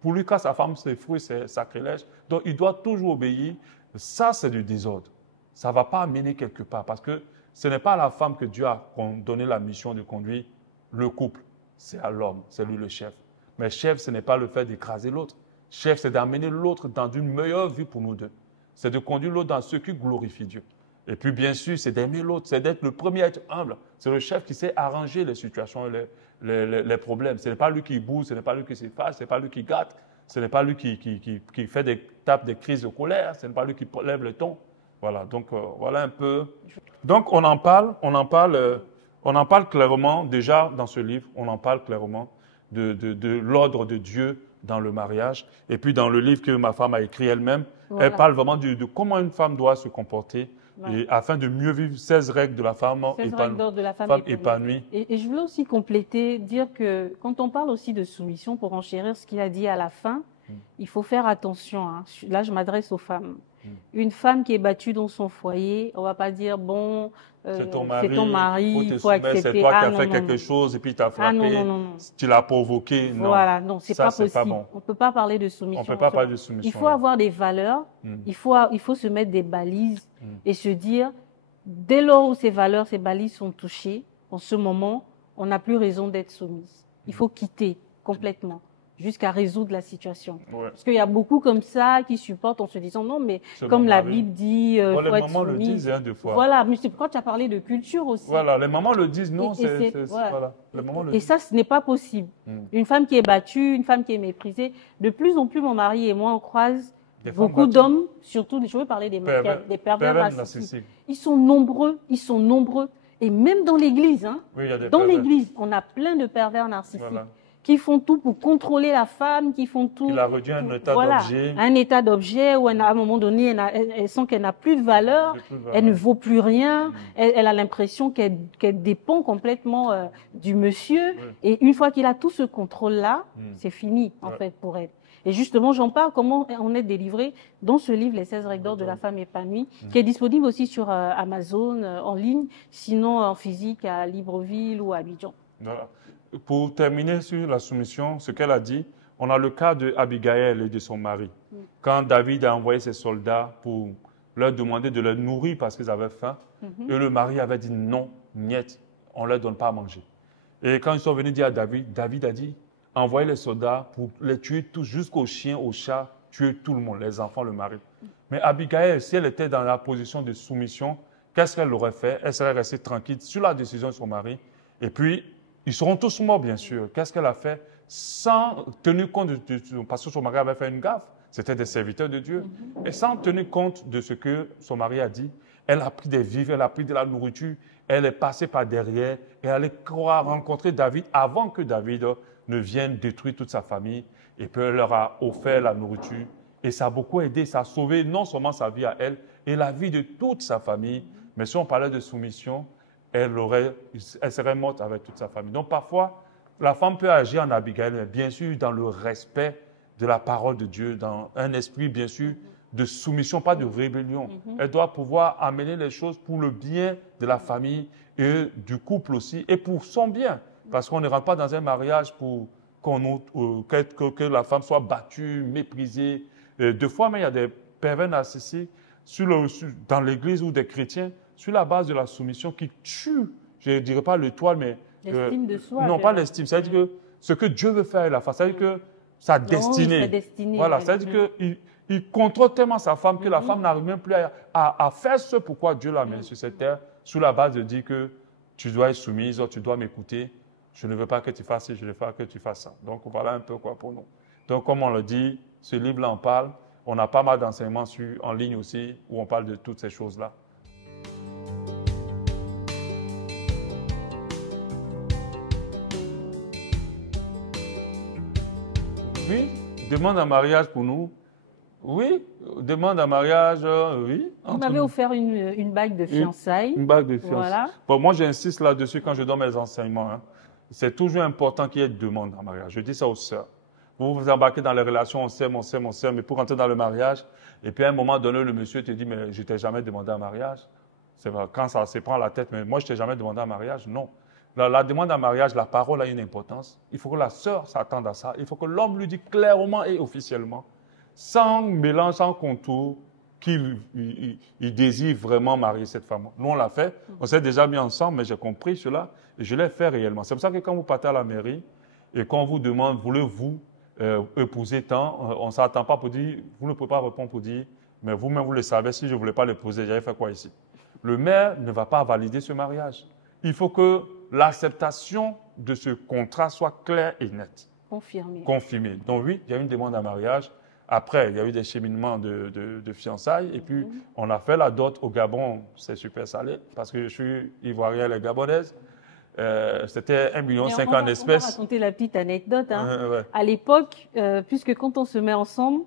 Pour lui, quand sa femme se fruit, c'est sacrilège. Donc il doit toujours obéir. Ça c'est du désordre. Ça ne va pas amener quelque part parce que ce n'est pas à la femme que Dieu a donné la mission de conduire le couple. C'est à l'homme, c'est lui le chef. Mais chef, ce n'est pas le fait d'écraser l'autre. Chef, c'est d'amener l'autre dans une meilleure vie pour nous deux. C'est de conduire l'autre dans ce qui glorifie Dieu. Et puis, bien sûr, c'est d'aimer l'autre, c'est d'être le premier à être humble. C'est le chef qui sait arranger les situations, les problèmes. Ce n'est pas lui qui bouge, ce n'est pas lui qui s'efface, ce n'est pas lui qui gâte, ce n'est pas lui qui fait tape des crises de colère, ce n'est pas lui qui lève le ton. Voilà, donc voilà un peu. Donc, on en parle clairement, déjà dans ce livre, on en parle clairement de l'ordre de Dieu dans le mariage. Et puis dans le livre que ma femme a écrit elle-même, Voilà. elle parle vraiment de comment une femme doit se comporter Voilà. et afin de mieux vivre 16 règles de la femme, 16 règles d'or de la femme épanouie. Et je voulais aussi compléter, dire que quand on parle aussi de soumission, pour enchérir ce qu'il a dit à la fin, il faut faire attention. Hein. Là, je m'adresse aux femmes. Une femme qui est battue dans son foyer, on ne va pas dire, bon, c'est ton mari, il faut accepter. C'est toi qui as fait quelque chose et puis tu as frappé, tu l'as provoqué. Non. Voilà, non, c'est pas possible. Pas bon. On ne peut pas parler de soumission. On peut pas parler de soumission. Il faut avoir des valeurs, il faut se mettre des balises et se dire, dès lors où ces valeurs, ces balises sont touchées, en ce moment, on n'a plus raison d'être soumise. Il faut quitter complètement, jusqu'à résoudre la situation. Ouais. Parce qu'il y a beaucoup comme ça qui supportent en se disant non, mais comme la Bible dit, bon, les être mamans soumise. le disent des fois. Voilà, mais c'est pourquoi tu as parlé de culture aussi. Voilà, les mamans le disent, non, voilà. Les mamans le et disent. ça, ce n'est pas possible. Une femme qui est battue, une femme qui est méprisée. De plus en plus, mon mari et moi, on croise beaucoup d'hommes, surtout, je veux parler des pervers narcissiques. Ils sont nombreux, Et même dans l'église, hein, dans l'église, on a plein de pervers narcissiques. Voilà. Qui font tout pour contrôler la femme, qui font tout. Il a réduit un état d'objet. Un état d'objet où à un moment donné, elle sent qu'elle n'a plus de valeur, elle ne vaut plus rien, elle a l'impression qu'elle dépend complètement du monsieur. Et une fois qu'il a tout ce contrôle-là, c'est fini, en fait, pour elle. Et justement, j'en parle, comment on est délivré dans ce livre, Les 16 règles d'or de la femme épanouie, qui est disponible aussi sur Amazon, en ligne, sinon en physique à Libreville ou à Abidjan. Voilà. Pour terminer sur la soumission, ce qu'elle a dit, on a le cas d'Abigaël et de son mari. Quand David a envoyé ses soldats pour leur demander de les nourrir parce qu'ils avaient faim, et le mari avait dit non, niet, on ne leur donne pas à manger. Et quand ils sont venus dire à David, David a dit, envoyez les soldats pour les tuer tous, jusqu'aux chiens, aux chats, tuer tout le monde, les enfants, le mari. Mais Abigaël, si elle était dans la position de soumission, qu'est-ce qu'elle aurait fait? Elle serait restée tranquille sur la décision de son mari. Et puis, ils seront tous morts, bien sûr. Qu'est-ce qu'elle a fait? Sans tenir compte parce que son mari avait fait une gaffe. C'était des serviteurs de Dieu. Et sans tenir compte de ce que son mari a dit, elle a pris des vivres, elle a pris de la nourriture, elle est passée par derrière et elle est rencontrer David avant que David ne vienne détruire toute sa famille. Et puis elle leur a offert la nourriture. Et ça a beaucoup aidé, ça a sauvé non seulement sa vie à elle, et la vie de toute sa famille. Mais si on parlait de soumission, elle serait morte avec toute sa famille. Donc parfois, la femme peut agir en Abigail, mais bien sûr dans le respect de la parole de Dieu, dans un esprit bien sûr de soumission, pas de rébellion. Elle doit pouvoir amener les choses pour le bien de la famille et du couple aussi, et pour son bien. Parce qu'on ne rentre pas dans un mariage pour que la femme soit battue, méprisée. Deux fois, mais il y a des pervers narcissiques dans l'église ou des chrétiens sur la base de la soumission qui tue, je ne dirais pas le toile, mais... L'estime de soi. Non, pas l'estime. C'est-à-dire que ce que Dieu veut faire à la femme, c'est-à-dire que sa destinée. Voilà, c'est-à-dire qu'il contrôle tellement sa femme que la femme n'arrive même plus à faire ce pourquoi Dieu l'a amené sur cette terre, sur la base de dire que tu dois être soumise, tu dois m'écouter, je ne veux pas que tu fasses ci, je ne veux pas que tu fasses ça. Donc voilà un peu quoi pour nous. Donc comme on le dit, ce livre-là en parle. On a pas mal d'enseignements en ligne aussi où on parle de toutes ces choses-là. Oui, demande en mariage pour nous. Oui, demande en mariage, oui. Vous m'avez offert une bague de fiançailles. Une bague de fiançailles. Voilà. Bon, moi, j'insiste là-dessus quand je donne mes enseignements. Hein. C'est toujours important qu'il y ait une demande en mariage. Je dis ça aux sœurs. Vous vous embarquez dans les relations, on s'aime, on s'aime, on s'aime, et pour rentrer dans le mariage, et puis à un moment donné, le monsieur te dit, mais je t'ai jamais demandé un mariage. C'est vrai, quand ça se prend la tête, mais moi, je t'ai jamais demandé un mariage. Non. La demande en mariage, la parole a une importance. Il faut que la sœur s'attende à ça. Il faut que l'homme lui dise clairement et officiellement, sans mélange, sans contour, qu'il désire vraiment marier cette femme. Nous, on l'a fait. On s'est déjà mis ensemble, mais j'ai compris cela et je l'ai fait réellement. C'est pour ça que quand vous partez à la mairie et qu'on vous demande, voulez-vous épouser tant, on ne s'attend pas pour dire, vous ne pouvez pas répondre pour dire, mais vous-même, vous le savez, si je ne voulais pas l'épouser, j'avais fait quoi ici? Le maire ne va pas valider ce mariage. Il faut que l'acceptation de ce contrat soit claire et nette. Confirmée. Donc oui, il y a une demande en mariage. Après, il y a eu des cheminements de fiançailles. Et puis, on a fait la dot au Gabon. C'est super salé parce que je suis ivoirienne et gabonaise. C'était 1,5 million en espèces. On va raconter la petite anecdote. Hein. Ouais. À l'époque, puisque quand on se met ensemble,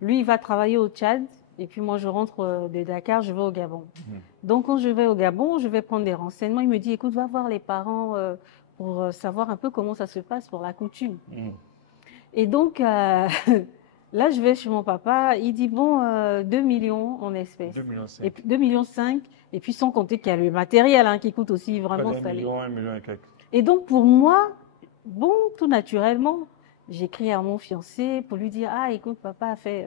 lui, il va travailler au Tchad. Et puis moi, je rentre de Dakar, je vais au Gabon. Donc, quand je vais au Gabon, je vais prendre des renseignements. Il me dit, écoute, va voir les parents pour savoir un peu comment ça se passe pour la coutume. Et donc, là, je vais chez mon papa. Il dit, bon, 2 millions en espèces. 2,5 millions. Et puis, 2,5 millions. Et puis, sans compter qu'il y a le matériel qui coûte aussi vraiment salé. 1 million et quelques. Et donc, pour moi, bon, tout naturellement, j'écris à mon fiancé pour lui dire, ah, écoute, papa a fait...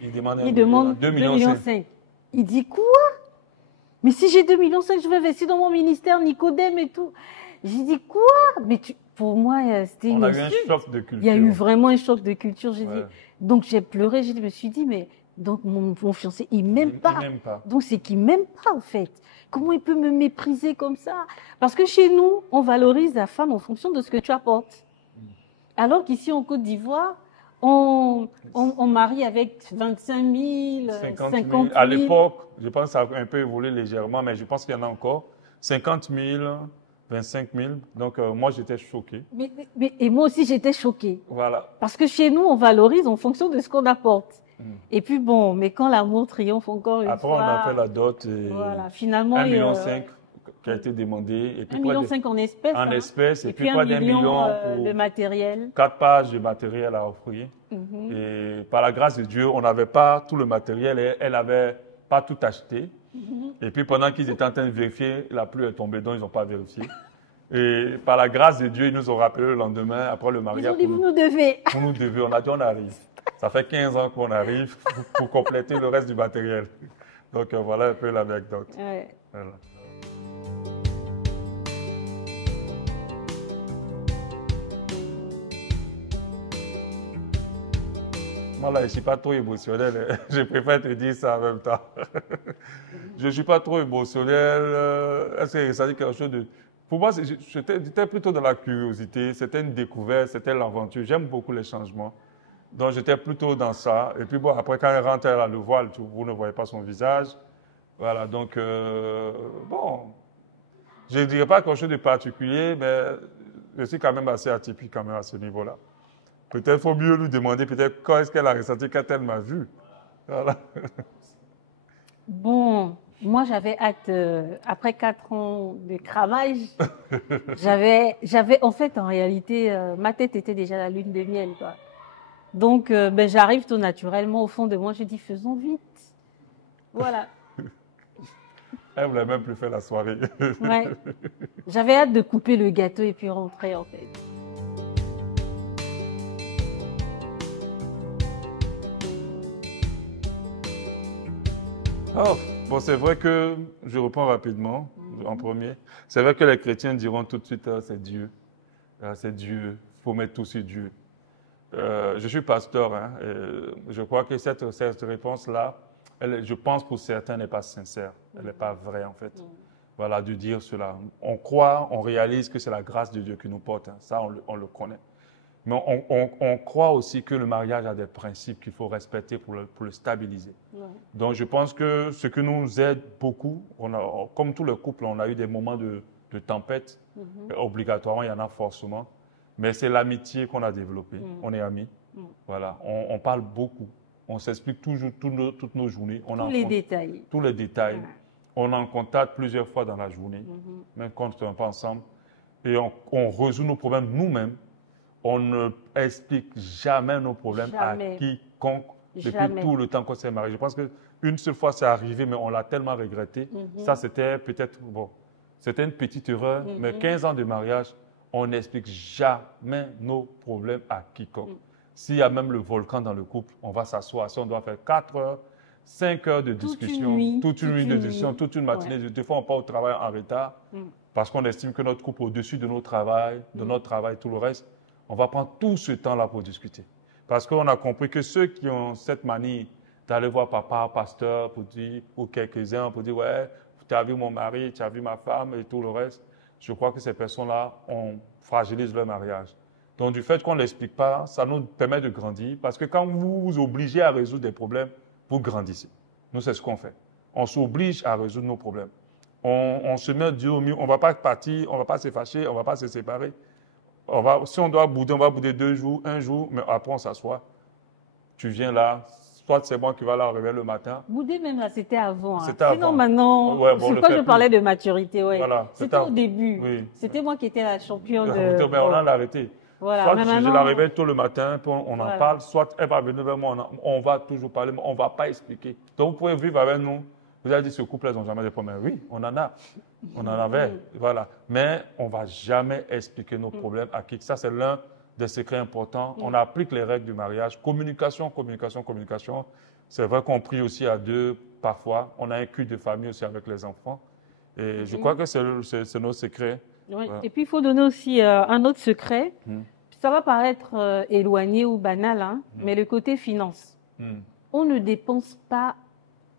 Il demande 2,5 millions. Il dit quoi? Mais si j'ai 2,5 millions, je vais investir dans mon ministère Nicodème et tout. J'ai dit quoi? Mais pour moi, c'était une insulte. On a eu un choc de culture. Il y a eu vraiment un choc de culture. Dit, donc j'ai pleuré, je me suis dit, mais donc mon fiancé, il m'aime pas. Il m'aime pas. Donc c'est qu'il m'aime pas en fait. Comment il peut me mépriser comme ça? Parce que chez nous, on valorise la femme en fonction de ce que tu apportes. Alors qu'ici en Côte d'Ivoire, on marie avec 25 000, 50 000. À l'époque, je pense que ça a un peu évolué légèrement, mais je pense qu'il y en a encore 50 000, 25 000. Donc, moi, j'étais choqué. Et moi aussi, j'étais choquée. Voilà. Parce que chez nous, on valorise en fonction de ce qu'on apporte. Et puis, bon, mais quand l'amour triomphe encore une fois... Après, on a fait la dot. Et voilà, finalement... 1,5 million qui a été demandé. Et puis 1,5 million en espèces. En espèces. Et Et puis près $1 d'1 million million de matériel. 4 pages de matériel à offrir. Et par la grâce de Dieu, on n'avait pas tout le matériel et elle n'avait pas tout acheté. Et puis pendant qu'ils étaient en train de vérifier, la pluie est tombée, donc ils n'ont pas vérifié. Et par la grâce de Dieu, ils nous ont rappelé le lendemain, après le mariage. Ils ont dit, vous nous devez. Vous nous devez. On a dit, on arrive. Ça fait 15 ans qu'on arrive pour compléter le reste du matériel. Donc voilà un peu l'anecdote. Ouais. Voilà. Moi, là, je ne suis pas trop émotionnel. Je préfère te dire ça en même temps. Je ne suis pas trop émotionnel. Est-ce que ça dit quelque chose de... Pour moi, j'étais plutôt dans la curiosité. C'était une découverte, c'était l'aventure. J'aime beaucoup les changements. Donc, j'étais plutôt dans ça. Et puis, bon, après, quand elle rentre, elle a le voile, vous ne voyez pas son visage. Voilà, donc, bon, je ne dirais pas quelque chose de particulier, mais je suis quand même assez atypique quand même à ce niveau-là. Peut-être qu'il faut mieux lui demander peut-être quand est-ce qu'elle a ressenti quand elle m'a vu. Voilà. Bon, moi j'avais hâte, après 4 ans de cramage, j'avais, en fait, en réalité, ma tête était déjà la lune de miel, quoi. Donc, j'arrive tout naturellement au fond de moi, je dis faisons vite. Voilà. Elle ne voulait même plus faire la soirée. Ouais. J'avais hâte de couper le gâteau et puis rentrer, en fait. Oh, bon, c'est vrai que, je reprends rapidement, en premier, c'est vrai que les chrétiens diront tout de suite, c'est Dieu, il faut mettre tout sur Dieu. Je suis pasteur, hein, et je crois que cette réponse-là, je pense pour certains, n'est pas sincère, elle n'est pas vraie en fait. Voilà, de dire cela. On croit, on réalise que c'est la grâce de Dieu qui nous porte, hein, ça on le connaît. Mais on croit aussi que le mariage a des principes qu'il faut respecter pour le stabiliser. Ouais. Donc, je pense que ce qui nous aide beaucoup, comme tous les couples, on a eu des moments de tempête. Obligatoirement, il y en a forcément. Mais c'est l'amitié qu'on a développée. On est amis. Voilà. On parle beaucoup. On s'explique toujours toutes nos journées. Tous les détails. Tous les détails. Ouais. On est en contact plusieurs fois dans la journée, même quand on n'est pas ensemble. Et on résout nos problèmes nous-mêmes. on ne explique jamais nos problèmes Jamais. à quiconque depuis Jamais. tout le temps qu'on s'est marié. Je pense qu'une seule fois, c'est arrivé, mais on l'a tellement regretté. Ça, c'était peut-être, bon, c'était une petite erreur, mais 15 ans de mariage, on n'explique jamais nos problèmes à quiconque. S'il y a même le volcan dans le couple, on va s'asseoir. Si on doit faire 4 heures, 5 heures de discussion, toute une nuit de discussion, toute une matinée. Des fois, on part au travail en retard parce qu'on estime que notre couple est au-dessus de notre travail, tout le reste. On va prendre tout ce temps-là pour discuter. Parce qu'on a compris que ceux qui ont cette manie d'aller voir papa, pasteur, pour dire, ou quelques-uns, pour dire, ouais, tu as vu mon mari, tu as vu ma femme et tout le reste, je crois que ces personnes-là, on fragilise leur mariage. Donc, du fait qu'on ne l'explique pas, ça nous permet de grandir. Parce que quand vous vous obligez à résoudre des problèmes, vous grandissez. Nous, c'est ce qu'on fait. On s'oblige à résoudre nos problèmes. On se met Dieu au milieu. On ne va pas partir, on ne va pas se fâcher, on ne va pas se séparer. Si on doit bouder, on va bouder 2 jours, 1 jour, mais après on s'assoit. Tu viens là, soit c'est moi qui va là au réveil le matin. Bouder même là, c'était avant. C'était avant. Sinon maintenant, Ouais, bon, c'est quand je parlais de maturité, ouais. Voilà, c'était au début. Oui. C'était moi qui étais la championne Mais on a arrêté. Voilà. Soit Mais je maintenant, la réveille tôt le matin, puis on Voilà. en parle, soit elle va venir vers moi, on va toujours parler, mais on ne va pas expliquer. Donc vous pouvez vivre avec nous. Vous avez dit ce couple, ils n'ont jamais de problèmes. Oui, on en a. On en avait. Voilà. Mais on ne va jamais expliquer nos problèmes à qui. Ça, c'est l'un des secrets importants. On applique les règles du mariage. Communication, communication, communication. C'est vrai qu'on prie aussi à 2 parfois. On a un culte de famille aussi avec les enfants. Et je crois que c'est nos secrets. Oui. Voilà. Et puis il faut donner aussi un autre secret. Ça va paraître éloigné ou banal, hein, mais le côté finance. On ne dépense pas,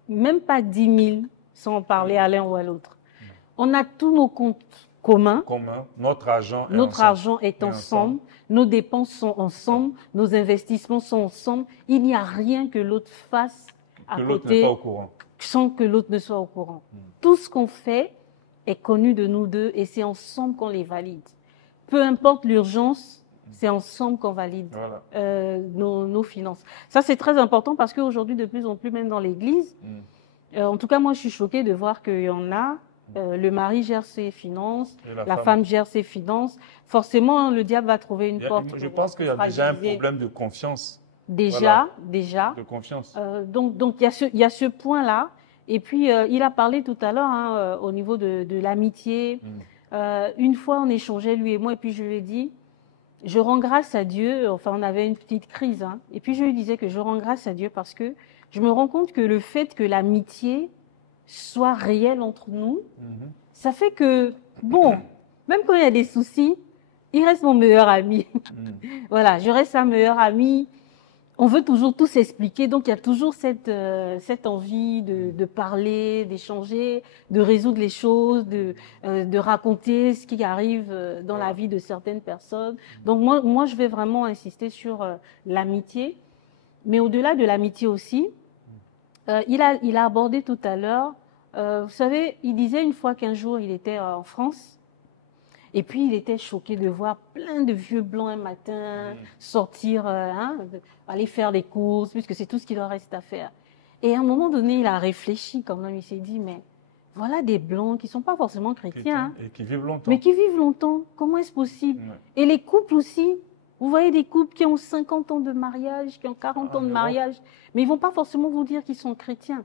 même pas 10 000 sans en parler à l'un ou à l'autre. On a tous nos comptes communs. Notre argent est Notre ensemble. argent est ensemble. Nos dépenses sont ensemble. Nos investissements sont ensemble. Il n'y a rien que l'autre fasse à Que l'autre côté n'est pas au courant. sans que l'autre ne soit au courant. Tout ce qu'on fait est connu de nous deux et c'est ensemble qu'on les valide. Peu importe l'urgence, c'est ensemble qu'on valide Voilà. nos finances. Ça, c'est très important parce qu'aujourd'hui, de plus en plus, même dans l'Église, en tout cas, moi, je suis choquée de voir qu'il y en a. Le mari gère ses finances, Et la femme gère ses finances. Forcément, le diable va trouver une porte. Je pense qu'il y a déjà un problème de confiance. Déjà. De confiance. Donc il y a ce point-là. Et puis, il a parlé tout à l'heure hein, au niveau de l'amitié. Une fois, on échangeait, lui et moi, et puis je lui ai dit, je rends grâce à Dieu. Enfin, on avait une petite crise. Hein, et puis, je lui disais que je rends grâce à Dieu parce que je me rends compte que le fait que l'amitié soit réelle entre nous, ça fait que, bon, même quand il y a des soucis, il reste mon meilleur ami. Voilà, je reste sa meilleure amie. On veut toujours tout s'expliquer, donc il y a toujours cette envie de parler, d'échanger, de résoudre les choses, de raconter ce qui arrive dans la vie de certaines personnes. Donc moi je vais vraiment insister sur l'amitié, mais au-delà de l'amitié aussi, il a abordé tout à l'heure, vous savez, il disait une fois qu'un jour il était en France. Et puis, il était choqué de voir plein de vieux blancs un matin sortir, aller faire des courses, puisque c'est tout ce qu'il leur reste à faire. Et à un moment donné, il a réfléchi quand même. Il s'est dit, mais voilà des blancs qui ne sont pas forcément chrétiens. Et qui vivent longtemps. Mais qui vivent longtemps. Comment est-ce possible? Et les couples aussi. Vous voyez des couples qui ont 50 ans de mariage, qui ont 40 ans de mariage. Mais ils ne vont pas forcément vous dire qu'ils sont chrétiens.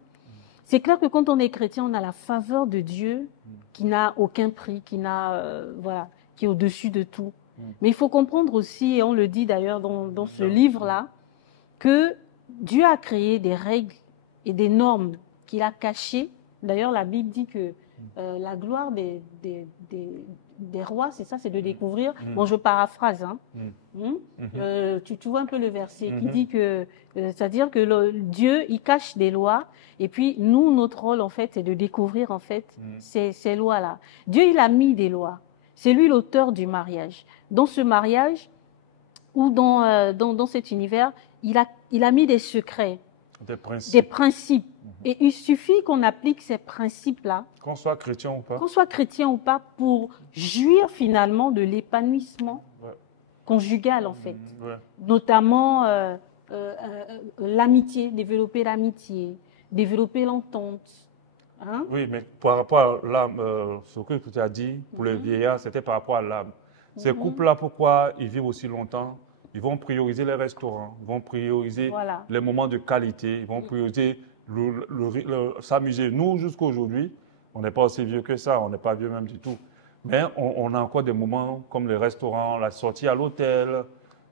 C'est clair que quand on est chrétien, on a la faveur de Dieu qui n'a aucun prix, qui est au-dessus de tout. Mais il faut comprendre aussi, et on le dit d'ailleurs dans ce livre-là, que Dieu a créé des règles et des normes qu'il a cachées. D'ailleurs, la Bible dit que la gloire des rois, c'est ça, c'est de découvrir. Bon, je paraphrase. Hein. Tu vois un peu le verset qui dit que, c'est-à-dire que Dieu, il cache des lois, et puis nous, notre rôle en fait, c'est de découvrir en fait ces lois-là. Dieu, il a mis des lois. C'est lui l'auteur du mariage. Dans ce mariage ou dans cet univers, il a mis des secrets, des principes. Et il suffit qu'on applique ces principes-là. Qu'on soit chrétien ou pas. Qu'on soit chrétien ou pas, pour jouir finalement de l'épanouissement conjugal en fait. Notamment l'amitié, développer l'amitié, développer l'entente. Hein? Oui, mais par rapport à l'âme, ce que tu as dit pour les vieillards, c'était par rapport à l'âme. Ces couples-là, pourquoi ils vivent aussi longtemps? Ils vont prioriser les restaurants, ils vont prioriser Voilà. les moments de qualité, ils vont prioriser s'amuser. Nous, jusqu'à aujourd'hui, on n'est pas aussi vieux que ça, on n'est pas vieux même du tout. Mais on a encore des moments comme les restaurants, la sortie à l'hôtel.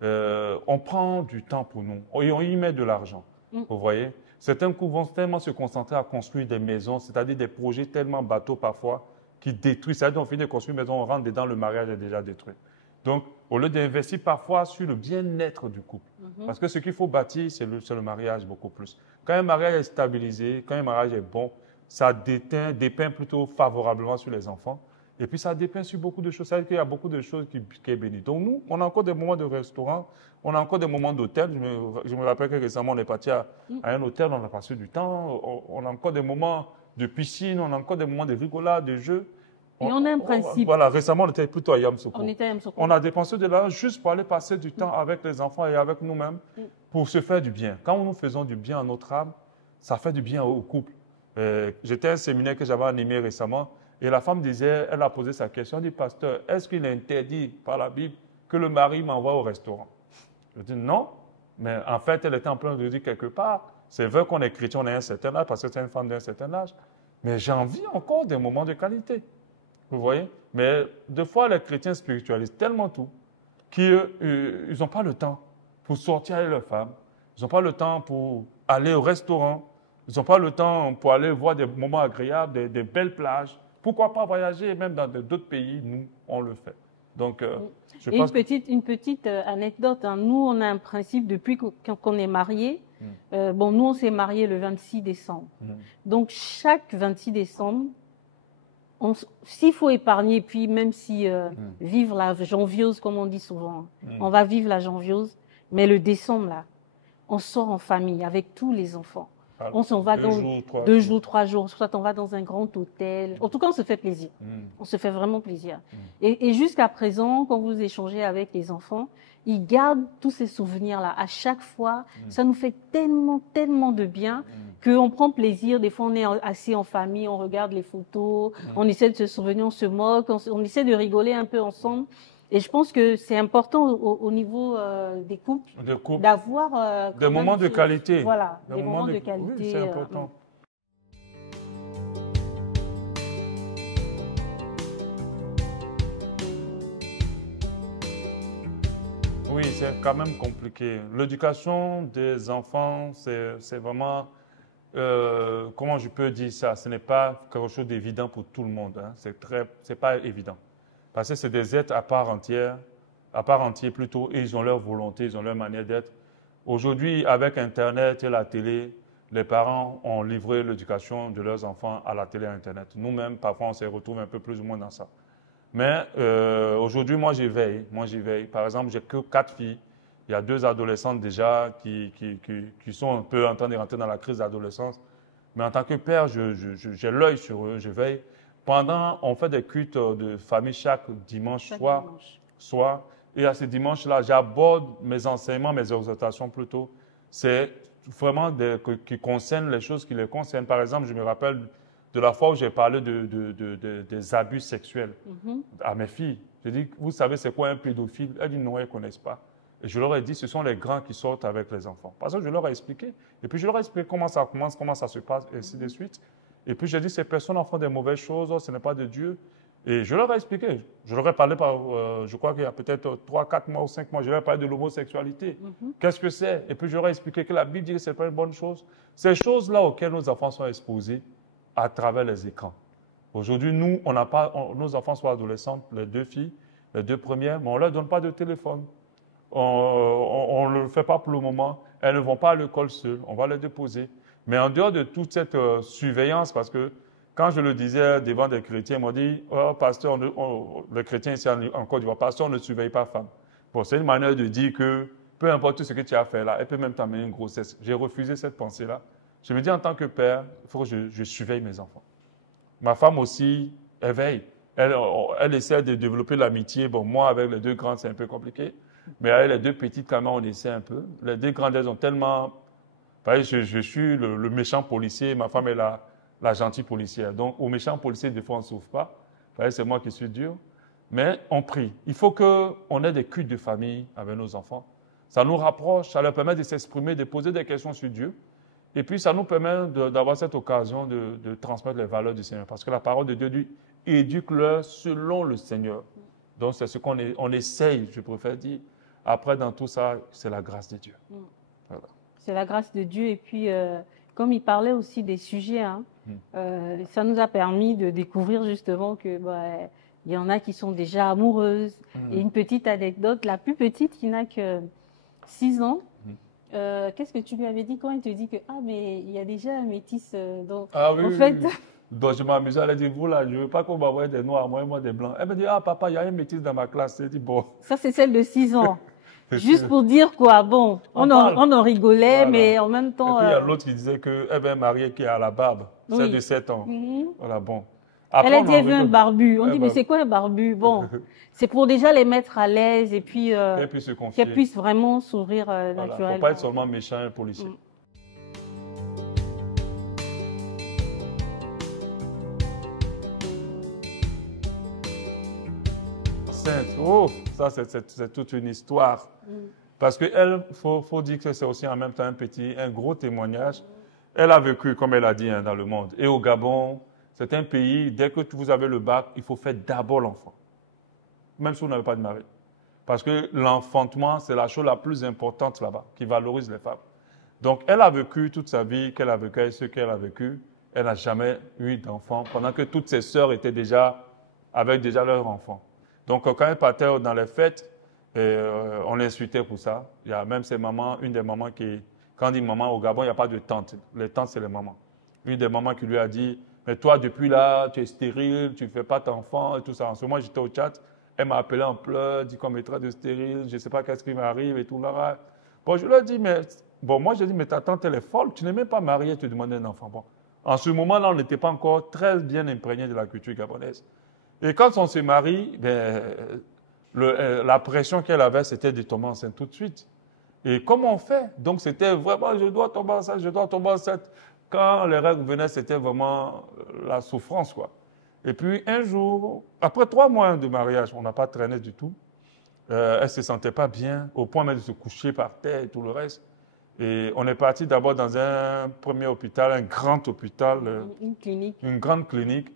On prend du temps pour nous et on y met de l'argent. Vous voyez? Certains couples vont tellement se concentrer à construire des maisons, c'est-à-dire des projets tellement bateaux parfois qui détruisent. C'est-à-dire qu'on finit de construire une maison, on rentre dedans, le mariage est déjà détruit. Donc, au lieu d'investir parfois sur le bien-être du couple, parce que ce qu'il faut bâtir, c'est le mariage beaucoup plus. Quand un mariage est stabilisé, quand un mariage est bon, ça dépeint plutôt favorablement sur les enfants. Et puis, ça dépeint sur beaucoup de choses. C'est-à-dire qu'il y a beaucoup de choses qui est béni. Donc, nous, on a encore des moments de restaurant, on a encore des moments d'hôtel. Je me rappelle que récemment, on est parti à un hôtel, on a passé du temps. On a encore des moments de piscine, on a encore des moments de rigolade, de jeux. Et on a un principe. Voilà, récemment, on était plutôt à Yamoussoukro. On était à Yamoussoukro. On a dépensé de l'argent juste pour aller passer du temps avec les enfants et avec nous-mêmes pour se faire du bien. Quand nous faisons du bien à notre âme, ça fait du bien au couple. J'étais à un séminaire que j'avais animé récemment et la femme disait, elle a posé sa question, elle dit, pasteur, est-ce qu'il est interdit par la Bible que le mari m'envoie au restaurant? Je dis non, mais en fait, elle était en train de dire quelque part, c'est vrai qu'on est chrétien, on a un certain âge, parce que c'est une femme d'un certain âge, mais j'ai envie encore des moments de qualité. Vous voyez? Mais des fois, les chrétiens spiritualisent tellement tout qu'ils n'ont pas le temps pour sortir avec leurs femmes. Ils n'ont pas le temps pour aller au restaurant. Ils n'ont pas le temps pour aller voir des moments agréables, des belles plages. Pourquoi pas voyager même dans d'autres pays? Nous, on le fait. Donc, je Et pense une petite anecdote. Hein. Nous, on a un principe depuis qu'on est mariés. Bon, nous, on s'est mariés le 26 décembre. Donc, chaque 26 décembre, s'il faut épargner, puis même si vivre la janviose, comme on dit souvent, on va vivre la janviose, mais le décembre, là, on sort en famille avec tous les enfants. Alors, On s'en va deux jours, 3 jours, soit on va dans un grand hôtel. En tout cas, on se fait plaisir. On se fait vraiment plaisir. Et jusqu'à présent, quand vous échangez avec les enfants, ils gardent tous ces souvenirs-là. À chaque fois, ça nous fait tellement, tellement de bien qu'on prend plaisir. Des fois, on est assis en famille, on regarde les photos, on essaie de se souvenir, on se moque, on essaie de rigoler un peu ensemble. Et je pense que c'est important au niveau des couples d'avoir des moments de qualité. Voilà, des moments de qualité. Oui, c'est important. Oui, c'est quand même compliqué. L'éducation des enfants, c'est vraiment, comment je peux dire ça? Ce n'est pas quelque chose d'évident pour tout le monde. Hein. C'est pas évident. Parce que c'est des êtres à part entière plutôt, et ils ont leur volonté, ils ont leur manière d'être. Aujourd'hui, avec Internet et la télé, les parents ont livré l'éducation de leurs enfants à la télé et à Internet. Nous-mêmes, parfois, on se retrouve un peu plus ou moins dans ça. Mais aujourd'hui, moi, j'y veille. Par exemple, j'ai que 4 filles. Il y a 2 adolescentes déjà qui sont un peu en train de rentrer dans la crise d'adolescence. Mais en tant que père, j'ai l'œil sur eux, je veille. On fait des cultes de famille chaque dimanche soir. Et à ce dimanche-là, j'aborde mes enseignements, mes exhortations plutôt. C'est vraiment qui concernent les choses qui les concernent. Par exemple, je me rappelle de la fois où j'ai parlé des abus sexuels à mes filles. J'ai dit, vous savez, c'est quoi un pédophile? Elles disent non, elles ne connaissent pas. Et je leur ai dit, ce sont les grands qui sortent avec les enfants. Parce que je leur ai expliqué. Et puis, je leur ai expliqué comment ça commence, comment ça se passe, et ainsi de suite. Et puis, j'ai dit, ces personnes en font des mauvaises choses, ce n'est pas de Dieu. Et je leur ai expliqué. Je leur ai parlé je crois qu'il y a peut-être 3, 4 mois ou 5 mois, je leur ai parlé de l'homosexualité. Qu'est-ce que c'est? Et puis, je leur ai expliqué que la Bible dit que ce n'est pas une bonne chose. Ces choses-là auxquelles nos enfants sont exposés à travers les écrans. Aujourd'hui, nous, nos enfants sont adolescentes, les 2 filles, les 2 premières, mais on ne leur donne pas de téléphone. On ne le fait pas pour le moment. Elles ne vont pas à l'école seules. On va les déposer. Mais en dehors de toute cette surveillance, parce que quand je le disais devant des chrétiens, ils m'ont dit, oh, pasteur, les chrétiens ici en Côte d'Ivoire, pasteur, on ne surveille pas femme. Bon, c'est une manière de dire que peu importe ce que tu as fait là, elle peut même t'amener une grossesse. J'ai refusé cette pensée-là. Je me dis, en tant que père, il faut que je surveille mes enfants. Ma femme aussi, elle veille. Elle essaie de développer l'amitié. Bon, moi, avec les 2 grandes, c'est un peu compliqué. Mais avec les 2 petites, quand même, on essaie un peu. Les 2 grandes, elles ont tellement... Je suis le méchant policier, ma femme est la gentille policière. Donc, au méchant policier, des fois, on ne souffre pas. C'est moi qui suis dur. mais on prie. Il faut qu'on ait des cultes de famille avec nos enfants. Ça nous rapproche, ça leur permet de s'exprimer, de poser des questions sur Dieu. Et puis, ça nous permet d'avoir cette occasion de transmettre les valeurs du Seigneur. Parce que la parole de Dieu dit, éduque-leur selon le Seigneur. Donc, c'est ce qu'on essaye, je préfère dire. Après, dans tout ça, c'est la grâce de Dieu. Voilà. C'est la grâce de Dieu. Et puis, comme il parlait aussi des sujets, ça nous a permis de découvrir justement que il y en a qui sont déjà amoureuses. Et une petite anecdote, la plus petite qui n'a que 6 ans, qu'est-ce que tu lui avais dit quand il te dit que mais il y a déjà un métis donc oui, en fait oui. Donc je m'amusais, elle a dit, vous là, je ne veux pas qu'on m'envoie des noirs, moi des blancs. Elle me dit, papa, il y a un métis dans ma classe. Elle dit, bon. Ça c'est celle de 6 ans. Juste pour dire quoi, bon, on en rigolait, voilà. Mais en même temps... Et puis il y a l'autre qui disait qu'elle est mariée qui a la barbe, celle de 7 ans. Voilà, bon. Après, elle a dit, elle veut un barbu. On dit, mais c'est quoi un barbu? Bon, c'est pour déjà les mettre à l'aise et puis qu'elles puissent vraiment s'ouvrir naturellement. Il ne faut pas être seulement méchant et policier. Oh, ça c'est toute une histoire. Parce qu'elle, faut dire que c'est aussi en même temps un gros témoignage. Elle a vécu, comme elle a dit, dans le monde. Et au Gabon, c'est un pays, dès que vous avez le bac, il faut faire d'abord l'enfant. Même si vous n'avez pas de mari. Parce que l'enfantement, c'est la chose la plus importante là-bas, qui valorise les femmes. Donc, elle a vécu toute sa vie, qu'elle a vécu, ce qu'elle a vécu. Elle n'a jamais eu d'enfant, pendant que toutes ses sœurs étaient avec déjà leur enfant. Donc, quand elle partait dans les fêtes, on l'insultait pour ça. Il y a même ses mamans, une des mamans quand on dit maman au Gabon, il n'y a pas de tante. Les tantes, c'est les mamans. Une des mamans qui lui a dit, mais toi, depuis là, tu es stérile, tu ne fais pas d'enfant et tout ça. En ce moment, j'étais au Tchad, elle m'a appelé en pleurs, dit qu'on mettrait de stérile, je ne sais pas qu'est-ce qui m'arrive et tout là. Bon, je lui ai dit, moi, j'ai dit, mais ta tante, elle est folle, tu n'es même pas mariée, tu demandes un enfant. Bon, en ce moment-là, on n'était pas encore très bien imprégné de la culture gabonaise. Et quand on se marie, la pression qu'elle avait, c'était de tomber enceinte tout de suite. Et comment on fait? Donc, c'était vraiment, je dois tomber enceinte, je dois tomber enceinte. Quand les règles venaient, c'était vraiment la souffrance, quoi. Et puis, un jour, après 3 mois de mariage, on n'a pas traîné du tout. Elle ne se sentait pas bien, au point même de se coucher par terre et tout le reste. Et on est parti d'abord dans un premier hôpital, un grand hôpital. Une clinique. Une grande clinique.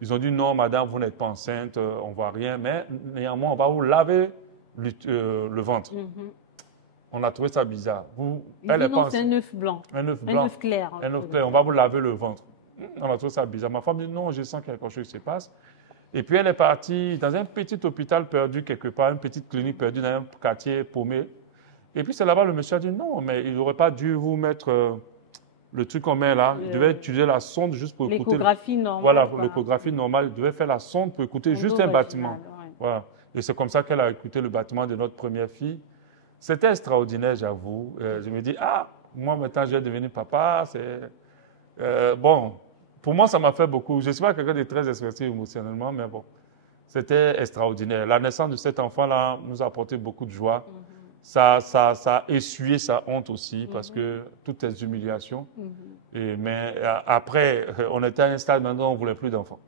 Ils ont dit, non, madame, vous n'êtes pas enceinte, on ne voit rien, mais néanmoins, on va vous laver le ventre. On a trouvé ça bizarre. Elle est non, c'est un œuf blanc. Un œuf blanc. Un œuf clair. Un œuf clair, on va vous laver le ventre. On a trouvé ça bizarre. Ma femme dit, non, je sens quelque chose se passe. Et puis, elle est partie dans un petit hôpital perdu quelque part, une petite clinique perdue dans un quartier paumé. Et puis, c'est là-bas, le monsieur a dit, non, mais il n'aurait pas dû vous mettre... le truc qu'on met là, il devait utiliser la sonde juste pour écouter. L'échographie normale. Voilà, l'échographie normale, il devait faire la sonde pour écouter juste un bâtiment. Ouais. Voilà. Et c'est comme ça qu'elle a écouté le bâtiment de notre première fille. C'était extraordinaire, j'avoue. Je me dis, moi maintenant je vais devenir papa. Bon, pour moi ça m'a fait beaucoup. Je ne suis pas quelqu'un de très expressif émotionnellement, mais bon, c'était extraordinaire. La naissance de cet enfant-là nous a apporté beaucoup de joie. Ça a essuyé sa honte aussi, parce que toutes ces humiliations. Mais après, on était à un stade maintenant où on ne voulait plus d'enfants.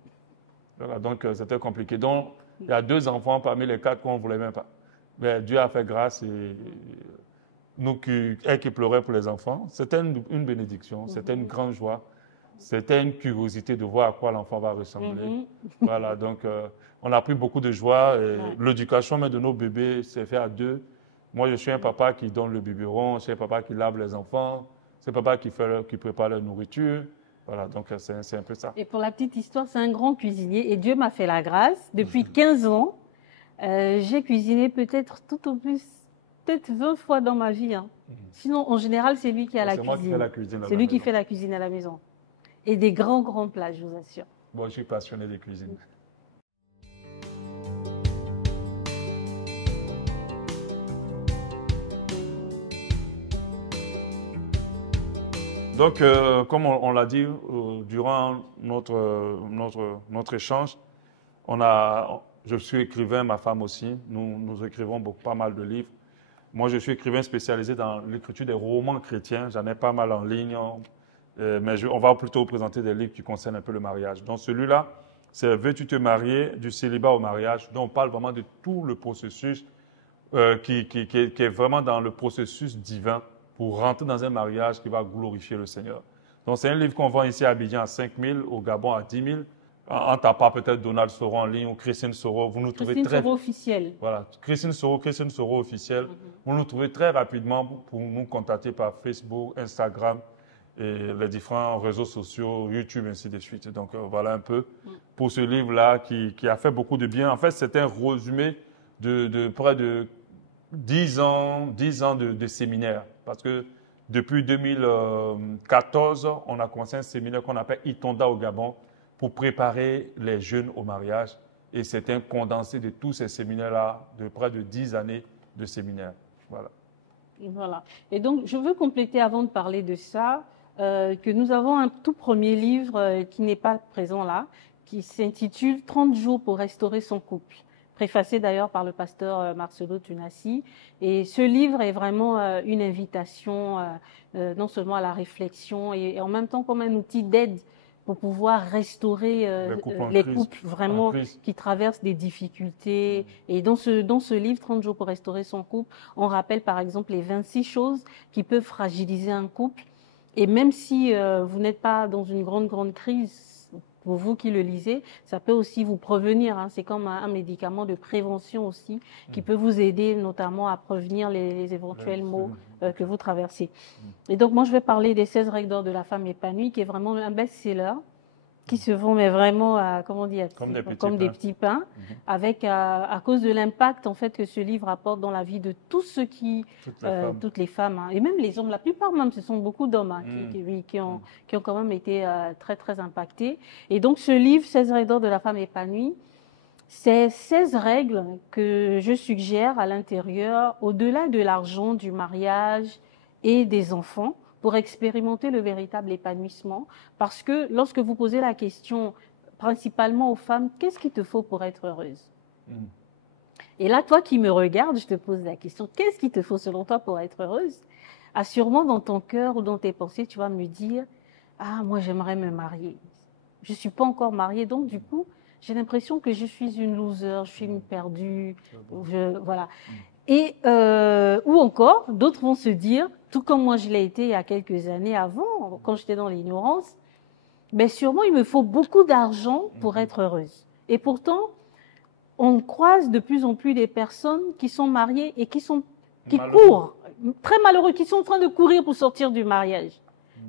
Voilà, donc, c'était compliqué. Donc, il y a 2 enfants parmi les 4 qu'on ne voulait même pas. Mais Dieu a fait grâce et elle qui pleurait pour les enfants, c'était une bénédiction, c'était une grande joie. C'était une curiosité de voir à quoi l'enfant va ressembler. Voilà, donc, on a pris beaucoup de joie. L'éducation même de nos bébés s'est fait à 2. Moi, je suis un papa qui donne le biberon, je suis un papa qui lave les enfants, c'est un papa qui prépare la nourriture. Voilà, donc c'est un peu ça. Et pour la petite histoire, c'est un grand cuisinier et Dieu m'a fait la grâce. Depuis 15 ans, j'ai cuisiné peut-être tout au plus, peut-être 20 fois dans ma vie. Sinon, en général, c'est lui qui a la cuisine. C'est moi qui fais la cuisine. C'est lui qui fait la cuisine à la maison. Et des grands plats, je vous assure. Bon, je suis passionné de cuisine. Donc, comme on l'a dit durant notre échange, je suis écrivain, ma femme aussi. Nous écrivons pas mal de livres. Moi, je suis écrivain spécialisé dans l'écriture des romans chrétiens. J'en ai pas mal en ligne, mais on va plutôt présenter des livres qui concernent un peu le mariage. Donc, celui-là, C'est Veux-tu te marier, du célibat au mariage. Donc, on parle vraiment de tout le processus qui est vraiment dans le processus divin pour rentrer dans un mariage qui va glorifier le Seigneur. Donc, c'est un livre qu'on vend ici à Abidjan à 5 000, au Gabon à 10 000. En tapant peut-être Donald Soro en ligne ou Christine Soro, vous nous trouvez Christine Soro officielle. Voilà, Christine Soro officielle. Vous nous trouvez très rapidement pour nous contacter par Facebook, Instagram et les différents réseaux sociaux, YouTube, ainsi de suite. Donc, voilà un peu pour ce livre-là qui a fait beaucoup de bien. En fait, c'est un résumé de près de 10 ans de séminaire. Parce que depuis 2014, on a commencé un séminaire qu'on appelle Itonda au Gabon pour préparer les jeunes au mariage. Et c'est un condensé de tous ces séminaires-là, de près de 10 années de séminaire. Voilà. Voilà. Et donc, je veux compléter avant de parler de ça, que nous avons un tout premier livre qui n'est pas présent là, qui s'intitule « 30 jours pour restaurer son couple », préfacé d'ailleurs par le pasteur Marcelo Tunassi. Et ce livre est vraiment une invitation non seulement à la réflexion et en même temps comme un outil d'aide pour pouvoir restaurer les couples vraiment qui traversent des difficultés. Et dans ce livre, 30 jours pour restaurer son couple, on rappelle par exemple les 26 choses qui peuvent fragiliser un couple. Et même si vous n'êtes pas dans une grande crise, pour vous qui le lisez, ça peut aussi vous prévenir. Hein. C'est comme un médicament de prévention aussi qui peut vous aider notamment à prévenir les éventuels maux que vous traversez. Et donc, moi, je vais parler des 16 règles d'or de la femme épanouie, qui est vraiment un best-seller, qui se vend mais vraiment, comment dire, comme des petits pains, avec à cause de l'impact en fait que ce livre apporte dans la vie de tous ceux toutes les femmes, hein, et même les hommes. La plupart même, ce sont beaucoup d'hommes hein, qui ont quand même été très impactés. Et donc ce livre, 16 règles d'or de la femme épanouie, c'est 16 règles que je suggère à l'intérieur, au-delà de l'argent, du mariage et des enfants, pour expérimenter le véritable épanouissement. Parce que lorsque vous posez la question principalement aux femmes, qu'est-ce qu'il te faut pour être heureuse? Et là, toi qui me regardes, je te pose la question, qu'est-ce qu'il te faut selon toi pour être heureuse? Sûrement dans ton cœur ou dans tes pensées, tu vas me dire, ah, moi j'aimerais me marier. Je ne suis pas encore mariée, donc du coup, j'ai l'impression que je suis une loser, je suis une perdue, voilà. Et, ou encore, d'autres vont se dire, tout comme moi je l'ai été il y a quelques années avant, quand j'étais dans l'ignorance, mais sûrement il me faut beaucoup d'argent pour être heureuse. Et pourtant, on croise de plus en plus des personnes qui sont mariées et qui courent, très malheureux, qui sont en train de courir pour sortir du mariage.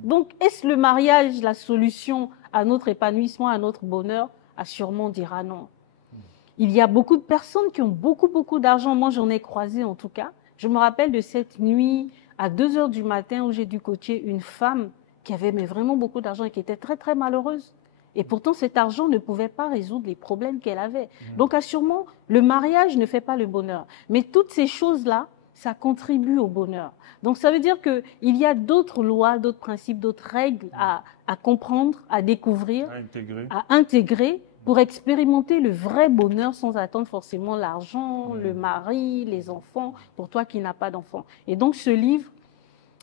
Donc, est-ce le mariage la solution à notre épanouissement, à notre bonheur? Sûrement on dira non. Il y a beaucoup de personnes qui ont beaucoup d'argent. Moi, j'en ai croisé en tout cas. Je me rappelle de cette nuit à 2 heures du matin où j'ai dû coacher une femme qui avait vraiment beaucoup d'argent et qui était très malheureuse. Et pourtant, cet argent ne pouvait pas résoudre les problèmes qu'elle avait. Donc, assurément, le mariage ne fait pas le bonheur. Mais toutes ces choses-là, ça contribue au bonheur. Donc, ça veut dire qu'il y a d'autres lois, d'autres principes, d'autres règles à comprendre, à découvrir, à intégrer pour expérimenter le vrai bonheur sans attendre forcément l'argent, le mari, les enfants, pour toi qui n'as pas d'enfants. Et donc, ce livre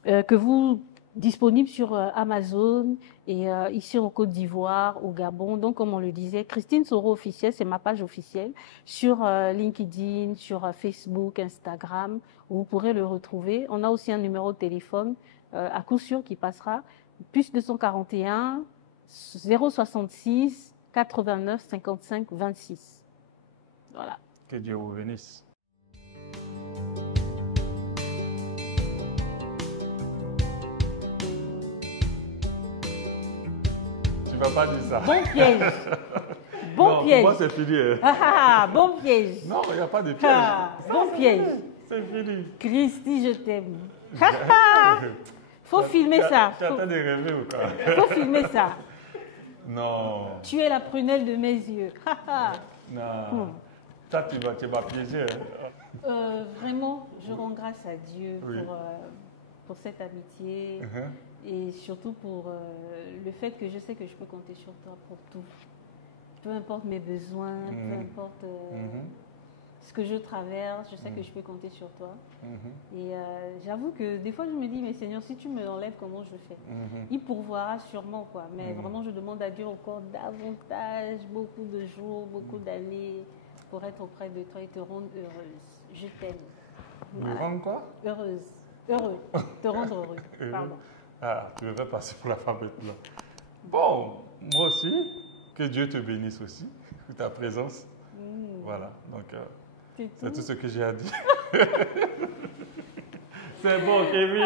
que vous disponible sur Amazon et ici en Côte d'Ivoire, au Gabon. Donc, comme on le disait, Christine Soro officielle, c'est ma page officielle, sur LinkedIn, sur Facebook, Instagram, où vous pourrez le retrouver. On a aussi un numéro de téléphone à coup sûr qui passera, plus 241 066 89 55 26. Voilà. Que Dieu vous bénisse. Tu ne vas pas dire ça. Bon piège. Bon non, piège. Moi, c'est fini. Bon piège. Non, il n'y a pas de piège. Bon piège. C'est fini. Christy, je t'aime. Faut filmer ça. Tu attends de rêver ou quoi? Faut filmer ça. Non. Tu es la prunelle de mes yeux. Non. Ça, tu vas piéger. Vraiment, je rends grâce à Dieu pour cette amitié et surtout pour le fait que je sais que je peux compter sur toi pour tout. Peu importe mes besoins, peu importe ce que je traverse, je sais que je peux compter sur toi. Et j'avoue que des fois, je me dis, mais Seigneur, si tu me l'enlèves, comment je fais? Il pourvoira sûrement, quoi. Mais vraiment, je demande à Dieu encore davantage, beaucoup de jours, beaucoup d'années pour être auprès de toi et te rendre heureuse. Je t'aime. Me rendre quoi? Heureuse. Heureux. Te rendre heureux. Pardon. Ah, tu devrais passer pour la femme maintenant. Bon, moi aussi, que Dieu te bénisse aussi, pour ta présence. Voilà, donc c'est tout ce que j'ai à dire. C'est bon, Kevin.